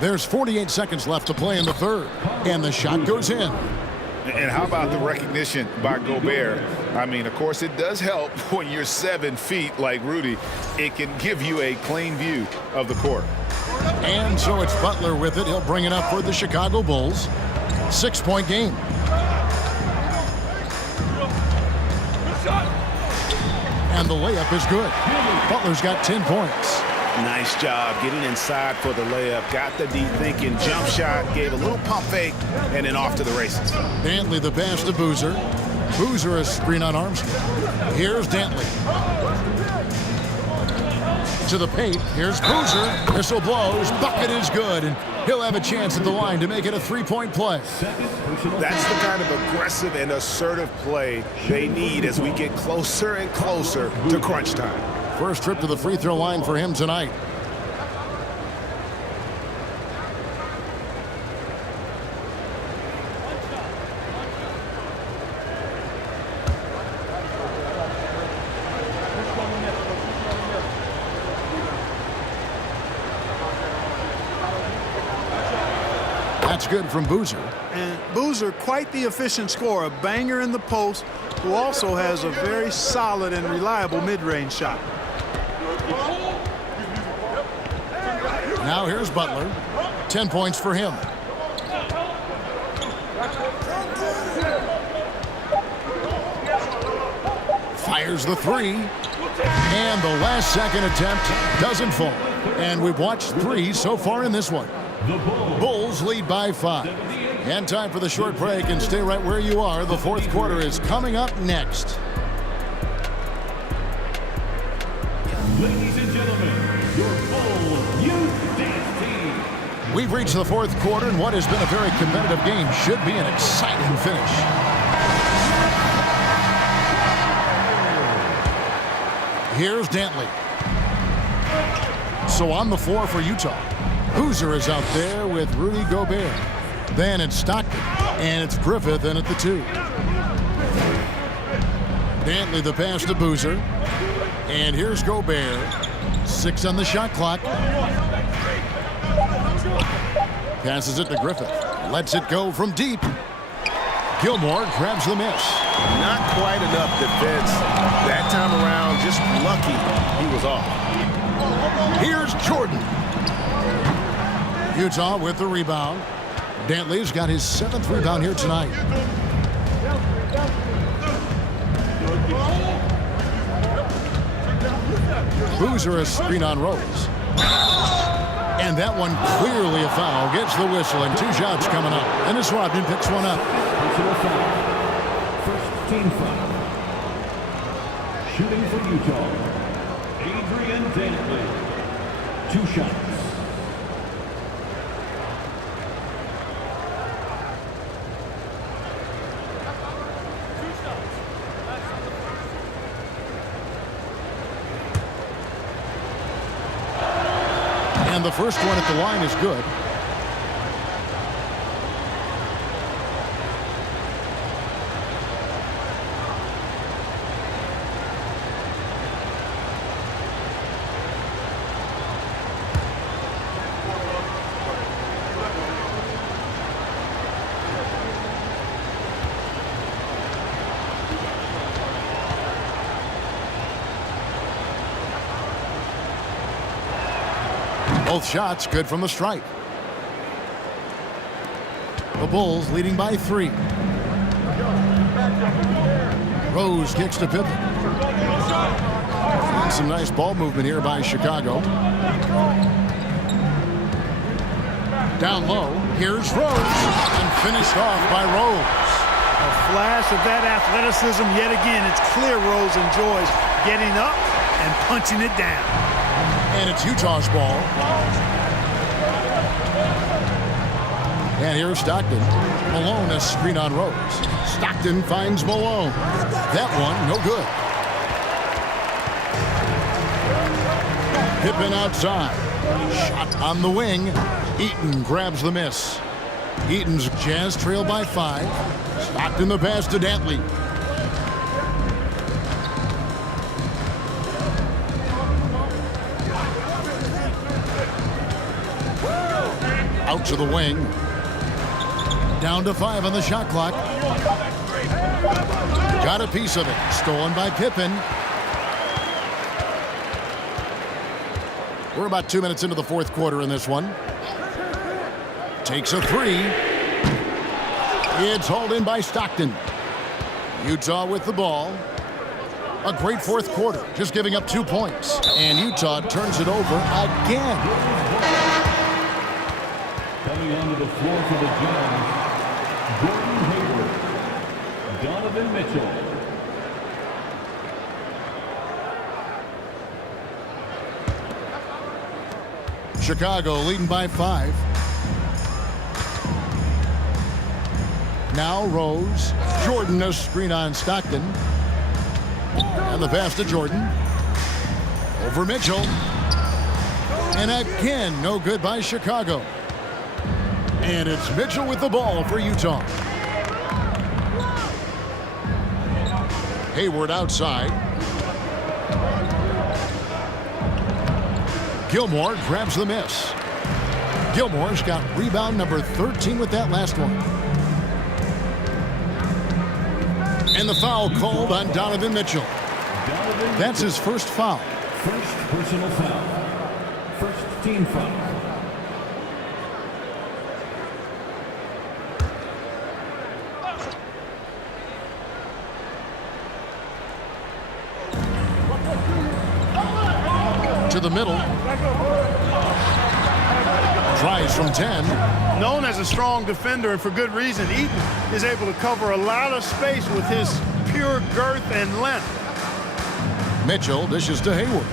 There's 48 seconds left to play in the third, and the shot goes in. And how about the recognition by Gobert? I mean, of course, it does help when you're 7 feet like Rudy. It can give you a clean view of the court. And so it's Butler with it. He'll bring it up for the Chicago Bulls. 6-point game. And the layup is good. Butler's got 10 points. Nice job getting inside for the layup. Got the deep thinking jump shot, gave a little pump fake, and then off to the races. Dantley the pass to Boozer. Boozer a screen on Armstrong. Here's Dantley. To the paint. Here's Boozer. Whistle blows. Bucket is good. And he'll have a chance at the line to make it a 3-point play. That's the kind of aggressive and assertive play they need as we get closer and closer to crunch time. First trip to the free throw line for him tonight. That's good from Boozer. And Boozer, quite the efficient scorer, a banger in the post, who also has a very solid and reliable mid-range shot. Now here's Butler. 10 points for him. Fires the three. And the last second attempt doesn't fall. And we've watched 3 so far in this one. The Bulls lead by 5. And time for the short break, and stay right where you are. The fourth quarter is coming up next. Ladies and gentlemen, your Bulls Youth Dance Team. We've reached the fourth quarter, and what has been a very competitive game should be an exciting finish. Here's Dantley. So on the floor for Utah, Boozer is out there with Rudy Gobert. Then it's Stockton, and it's Griffith in at the 2. Dantley the pass to Boozer. And here's Gobert. 6 on the shot clock. Passes it to Griffith. Lets it go from deep. Gilmore grabs the miss. Not quite enough defense that time around. Just lucky he was off. Here's Jordan. Utah with the rebound. Dantley's got his 7th rebound here tonight. Boozer a screen on Rose. And that one clearly a foul. Gets the whistle, and 2 shots coming up. Dennis Rodman picks one up. Personal foul. First team foul. Shooting for Utah, Adrian Dantley. 2 shots. And the first one at the line is good. Both shots good from the stripe. The Bulls leading by 3. Rose kicks to Pippen. And some nice ball movement here by Chicago. Down low, here's Rose. And finished off by Rose. A flash of that athleticism yet again. It's clear Rose enjoys getting up and punching it down. And it's Utah's ball. And here's Stockton. Malone a screen on Rose. Stockton finds Malone. That one, no good. Pippen outside. Shot on the wing. Eaton grabs the miss. Eaton's Jazz trail by 5. Stockton the pass to Dantley. Out to the wing. Down to 5 on the shot clock. Got a piece of it. Stolen by Pippen. We're about 2 minutes into the fourth quarter in this one. Takes a 3. It's hauled in by Stockton. Utah with the ball. A great fourth quarter, just giving up 2 points. And Utah turns it over again. Coming onto the floor for the Jazz, Gordon Hayward, Donovan Mitchell. Chicago leading by 5. Now Rose. Jordan a screen on Stockton. And the pass to Jordan. Over Mitchell. And again, no good by Chicago. And it's Mitchell with the ball for Utah. Hayward outside. Gilmore grabs the miss. Gilmore's got rebound number 13 with that last one. And the foul called on Donovan Mitchell. That's his first foul. First personal foul. First team foul. To the middle. Tries from 10. Known as a strong defender, and for good reason, Eaton is able to cover a lot of space with his pure girth and length. Mitchell dishes to Hayward.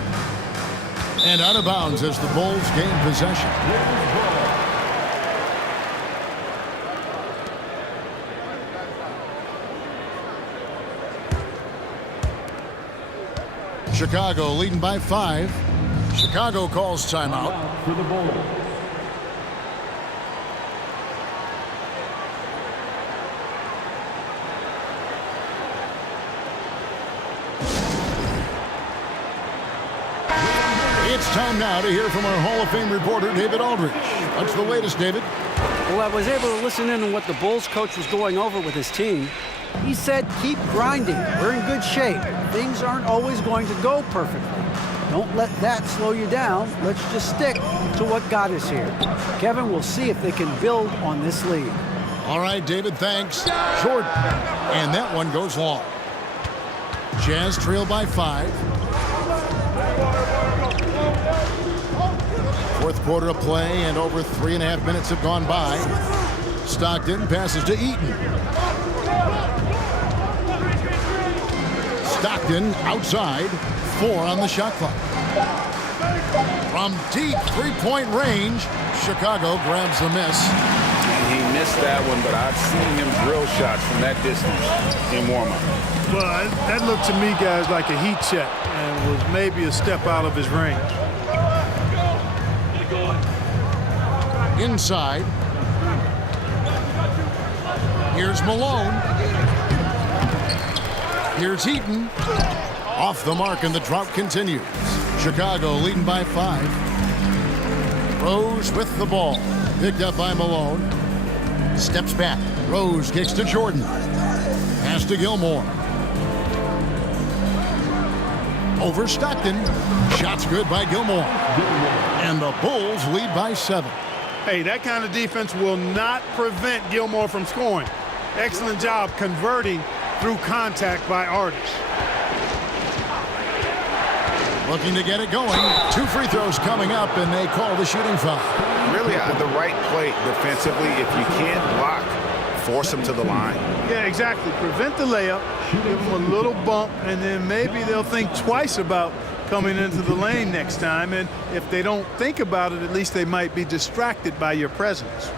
And out of bounds as the Bulls gain possession. Chicago leading by 5. Chicago calls timeout. For the Bulls. It's time now to hear from our Hall of Fame reporter, David Aldridge. What's the latest, David? Well, I was able to listen in on what the Bulls coach was going over with his team. He said, keep grinding. We're in good shape. Things aren't always going to go perfectly. Don't let that slow you down. Let's just stick to what got us here. Kevin, we'll see if they can build on this lead. All right, David, thanks. Jordan. And that one goes long. Jazz trail by 5. Fourth quarter of play, and over 3.5 minutes have gone by. Stockton passes to Eaton. Stockton outside. 4 on the shot clock. From deep three-point range, Chicago grabs the miss. And he missed that one, but I've seen him drill shots from that distance in warm-up. Well, that looked to me, guys, like a heat check and was maybe a step out of his range. Inside. Here's Malone. Here's Eaton. Off the mark, and the drought continues. Chicago leading by 5. Rose with the ball. Picked up by Malone. Steps back. Rose kicks to Jordan. Pass to Gilmore. Over Stockton. Shots good by Gilmore. And the Bulls lead by 7. Hey, that kind of defense will not prevent Gilmore from scoring. Excellent job converting through contact by Artis. Looking to get it going. 2 free throws coming up, and they call the shooting foul. Really the right play defensively. If you can't block, force him to the line. Yeah, exactly. Prevent the layup, give them a little bump, and then maybe they'll think twice about coming into the lane next time. And if they don't think about it, at least they might be distracted by your presence.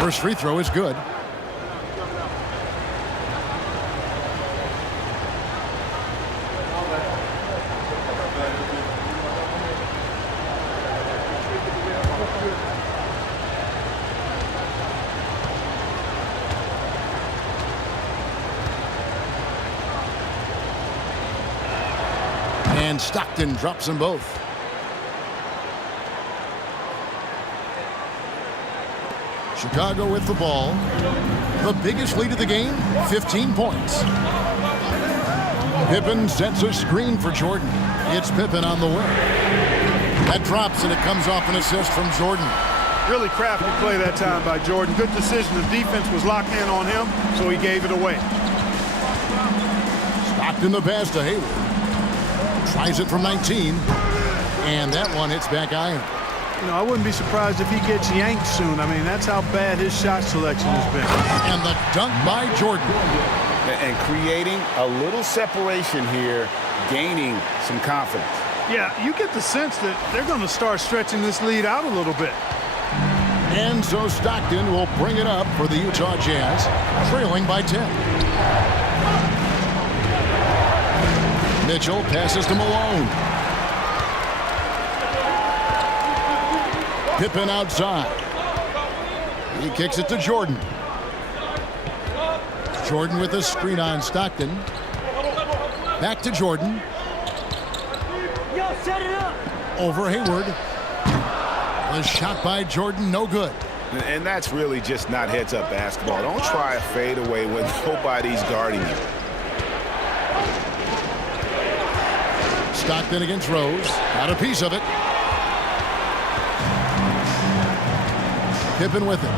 First free throw is good. And Stockton drops them both. Chicago with the ball. The biggest lead of the game, 15 points. Pippen sets a screen for Jordan. It's Pippen on the wing. That drops, and it comes off an assist from Jordan. Really crafty play that time by Jordan. Good decision. The defense was locked in on him, so he gave it away. Stockton the pass to Hayward. Tries it from 19. And that one hits back iron. You know, I wouldn't be surprised if he gets yanked soon. I mean, that's how bad his shot selection has been. And the dunk by Jordan. And creating a little separation here, gaining some confidence. Yeah, you get the sense that they're going to start stretching this lead out a little bit. And so Stockton will bring it up for the Utah Jazz, trailing by 10. Mitchell passes to Malone. Pippen outside. He kicks it to Jordan. Jordan with a screen on Stockton. Back to Jordan. Over Hayward. A shot by Jordan, no good. And that's really just not heads-up basketball. Don't try a fadeaway when nobody's guarding you. Stockton against Rose. Got a piece of it. Pippen with it.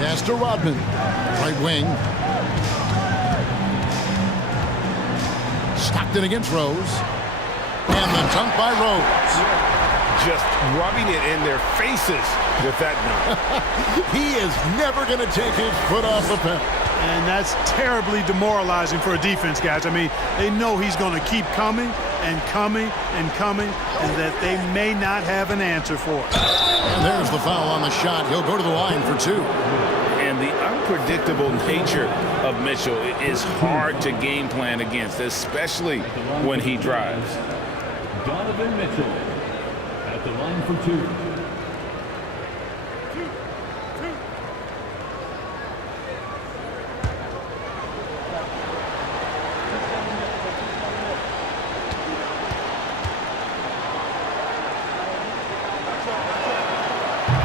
Pass to Rodman. Right wing. Stockton against Rose. And the dunk by Rose. Just rubbing it in their faces with that dunk. He is never going to take his foot off the pedal. And that's terribly demoralizing for a defense, guys. I mean, they know he's going to keep coming and coming and coming, and that they may not have an answer for it. And there's the foul on the shot. He'll go to the line for 2. And the unpredictable nature of Mitchell is hard to game plan against, especially when he drives. Donovan Mitchell at the line for 2.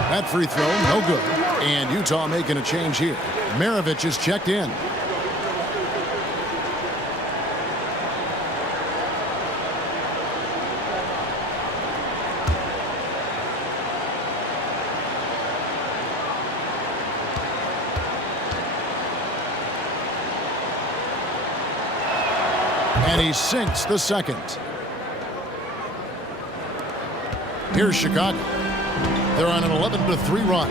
That free throw, no good. And Utah making a change here. Maravich is checked in. And he sinks the second. Here's Chicago. They're on an 11-3 run.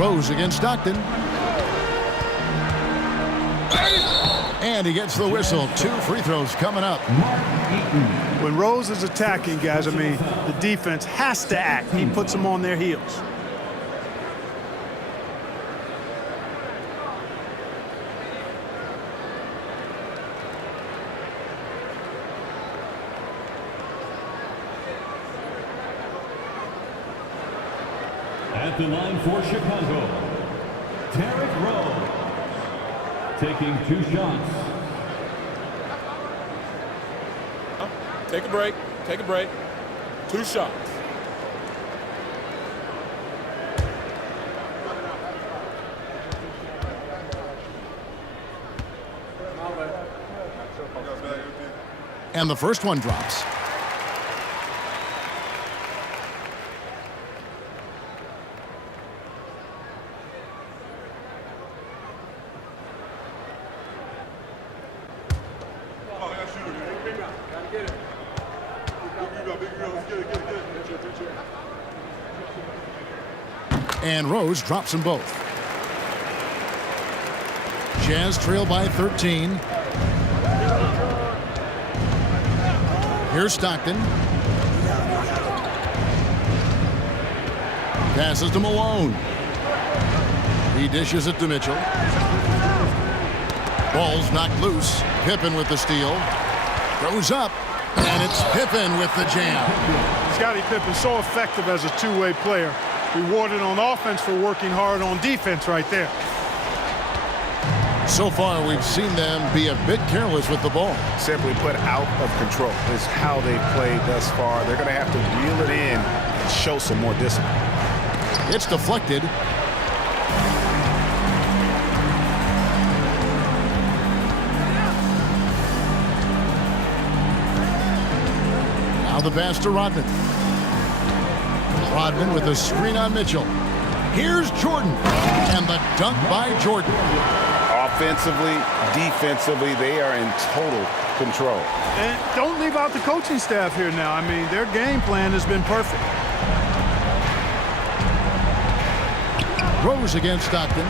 Rose against Stockton. And he gets the whistle. 2 free throws coming up. When Rose is attacking, guys, I mean, the defense has to act. He puts them on their heels. At the line for Chicago, Derrick Rose taking 2 shots. Take a break. Take a break. 2 shots. And the first one drops. And Rose drops them both. Jazz trail by 13. Here's Stockton. Passes to Malone. He dishes it to Mitchell. Ball's knocked loose. Pippen with the steal. Goes up. And it's Pippen with the jam. Scottie Pippen so effective as a two-way player. Rewarded on offense for working hard on defense right there. So far, we've seen them be a bit careless with the ball. Simply put, out of control is how they played thus far. They're going to have to reel it in and show some more discipline. It's deflected. Now the pass to Rodman. Rodman with a screen on Mitchell. Here's Jordan. And the dunk by Jordan. Offensively, defensively, they are in total control. And don't leave out the coaching staff here now. I mean, their game plan has been perfect. Rose against Stockton.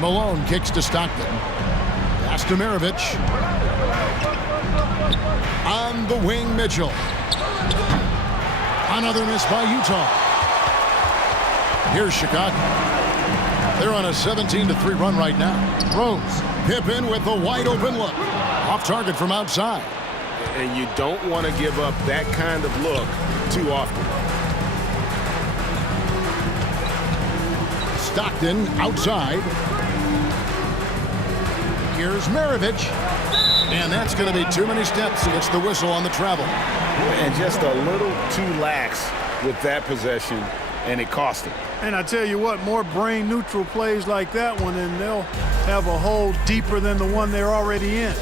Malone kicks to Stockton. Pass to Maravich. On the wing, Mitchell. Another miss by Utah. Here's Chicago. They're on a 17-3 run right now. Rose. Pippen with the wide open look. Off target from outside. And you don't want to give up that kind of look too often. Stockton outside. Here's Maravich. And that's going to be too many steps. It's the whistle on the travel. And just a little too lax with that possession, and it cost him. And I tell you what, more brain neutral plays like that one, and they'll have a hole deeper than the one they're already in.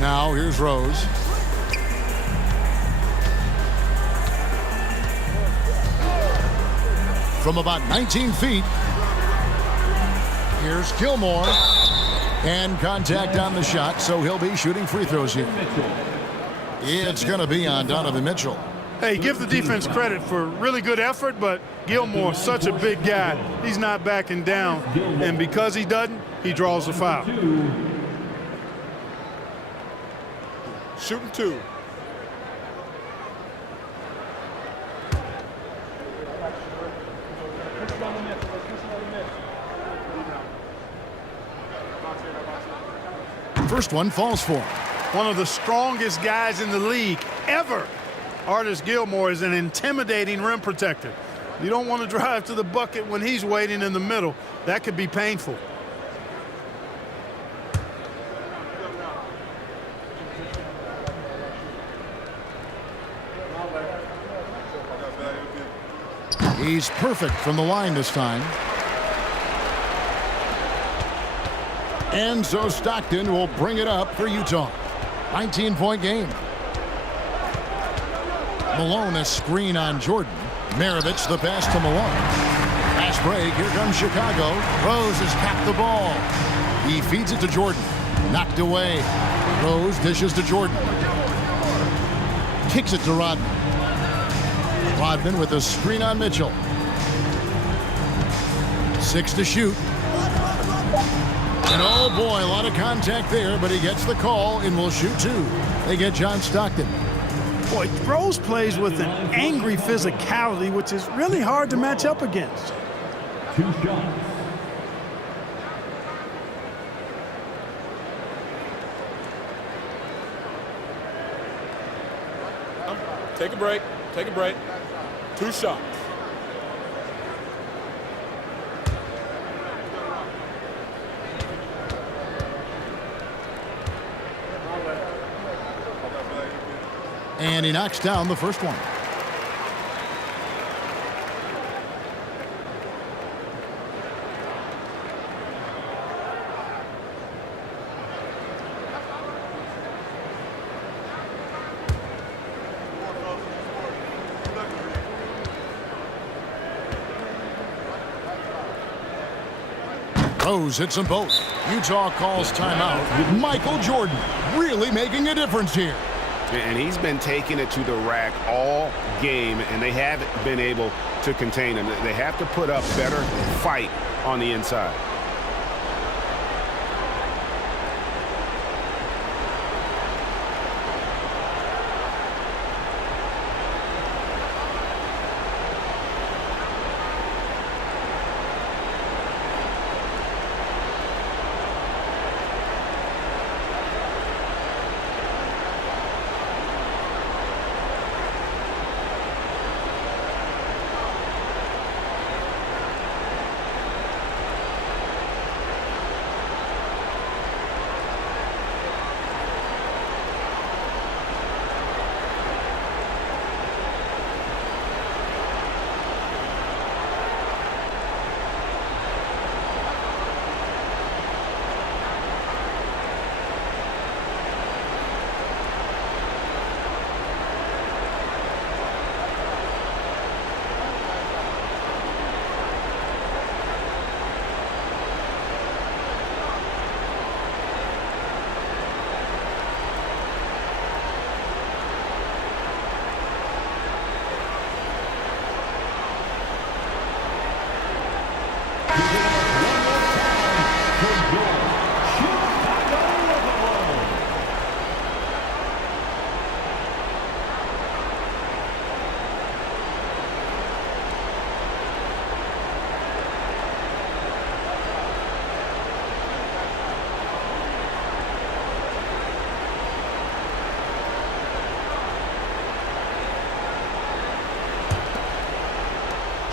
Now here's Rose. From about 19 feet, here's Gilmore. And contact on the shot, so he'll be shooting free throws here. It's going to be on Donovan Mitchell. Hey, give the defense credit for really good effort, but Gilmore, such a big guy, he's not backing down. And because he doesn't, he draws the foul. Shooting 2. First one falls for him. One of the strongest guys in the league ever. Artis Gilmore is an intimidating rim protector. You don't want to drive to the bucket when he's waiting in the middle. That could be painful. He's perfect from the line this time. And so Stockton will bring it up for Utah. 19-point game. Malone a screen on Jordan. Maravich the pass to Malone. Fast break. Here comes Chicago. Rose has capped the ball. He feeds it to Jordan. Knocked away. Rose dishes to Jordan. Kicks it to Rodman. Rodman with a screen on Mitchell. 6 to shoot. And oh boy, a lot of contact there, but he gets the call and will shoot 2. They get John Stockton. Boy, Rose plays with an angry physicality, which is really hard to match up against. 2 shots. Take a break. Take a break. 2 shots. And he knocks down the first one. Rose hits them both. Utah calls timeout. Michael Jordan really making a difference here. And he's been taking it to the rack all game, and they haven't been able to contain him. They have to put up better fight on the inside.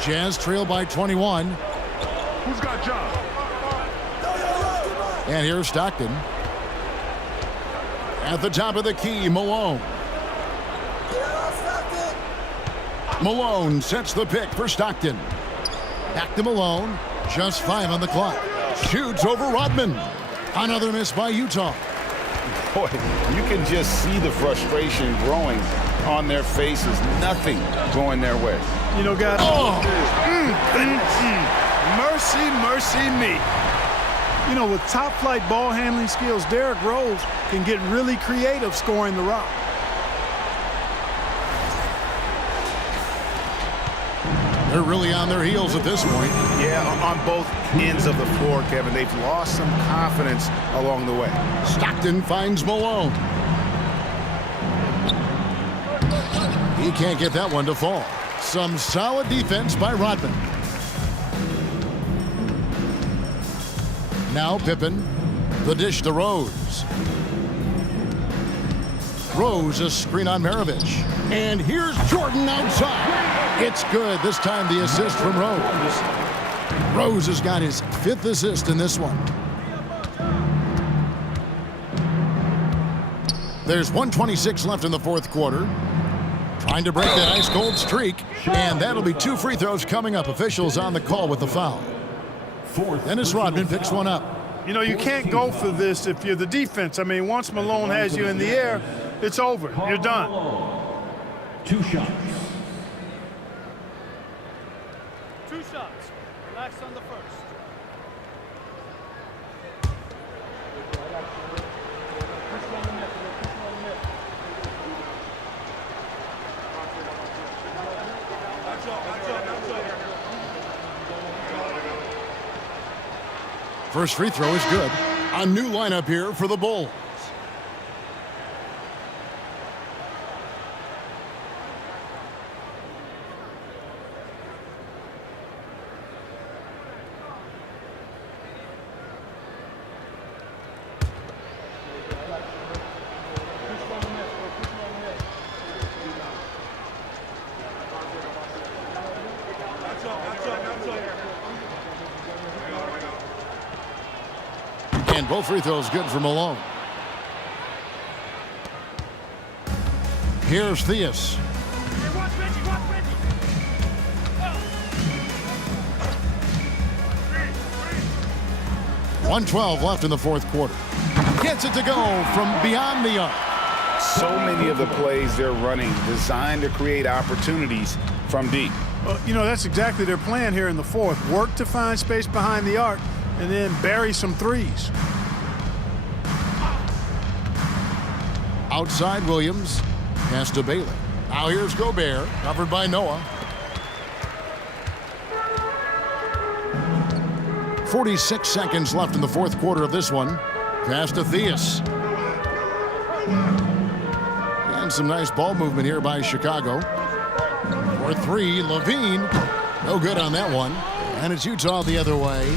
Jazz trail by 21. Who's got John? And here's Stockton. At the top of the key, Malone. Malone sets the pick for Stockton. Back to Malone. Just 5 on the clock. Shoots over Rodman. Another miss by Utah. Boy, you can just see the frustration growing on their faces. Nothing going their way. You know, guys, mercy, mercy me. You know, with top-flight ball handling skills, Derrick Rose can get really creative scoring the rock. They're really on their heels at this point. Yeah, on both ends of the floor, Kevin. They've lost some confidence along the way. Stockton finds Malone. He can't get that one to fall. Some solid defense by Rodman. Now Pippen. The dish to Rose. Rose, a screen on Maravich. And here's Jordan outside. It's good. This time the assist from Rose. Rose has got his 5th assist in this one. There's 1:26 left in the 4th quarter. Trying to break that ice-cold streak. And that'll be 2 free throws coming up. Officials on the call with the foul. Dennis Rodman picks one up. You know, you can't go for this if you're the defense. I mean, once Malone has you in the air, it's over. You're done. 2 shots. 2 shots. Relax on the first. First free throw is good. A new lineup here for the Bulls. And both free throws good for Malone. Here's Theus. 1:12 left in the 4th quarter. Gets it to go from beyond the arc. So many of the plays they're running designed to create opportunities from deep. Well, you know, that's exactly their plan here in the 4th. Work to find space behind the arc and then bury some threes. Outside Williams. Pass to Bailey. Now here's Gobert. Covered by Noah. 46 seconds left in the 4th quarter of this one. Pass to Theus. And some nice ball movement here by Chicago. For 3, Levine. No good on that one. And it's Utah the other way.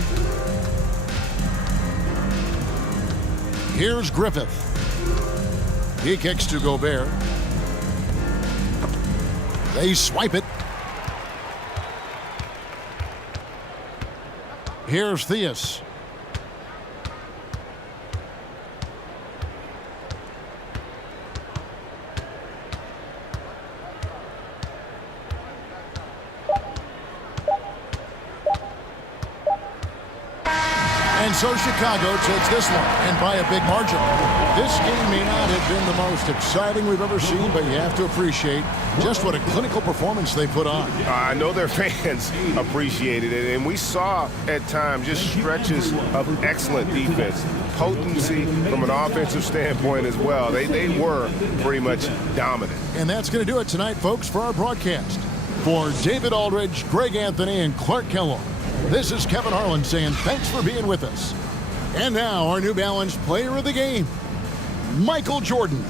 Here's Griffith. He kicks to Gobert. They swipe it. Here's Theus. And so Chicago takes this one, and by a big margin. This game may not have been the most exciting we've ever seen, but you have to appreciate just what a clinical performance they put on. I know their fans appreciated it, and we saw at times just stretches of excellent defense, potency from an offensive standpoint as well. They were pretty much dominant. And that's going to do it tonight, folks, for our broadcast. For David Aldridge, Greg Anthony, and Clark Kellogg, this is Kevin Harlan saying thanks for being with us. And now our New Balance player of the game, Michael Jordan.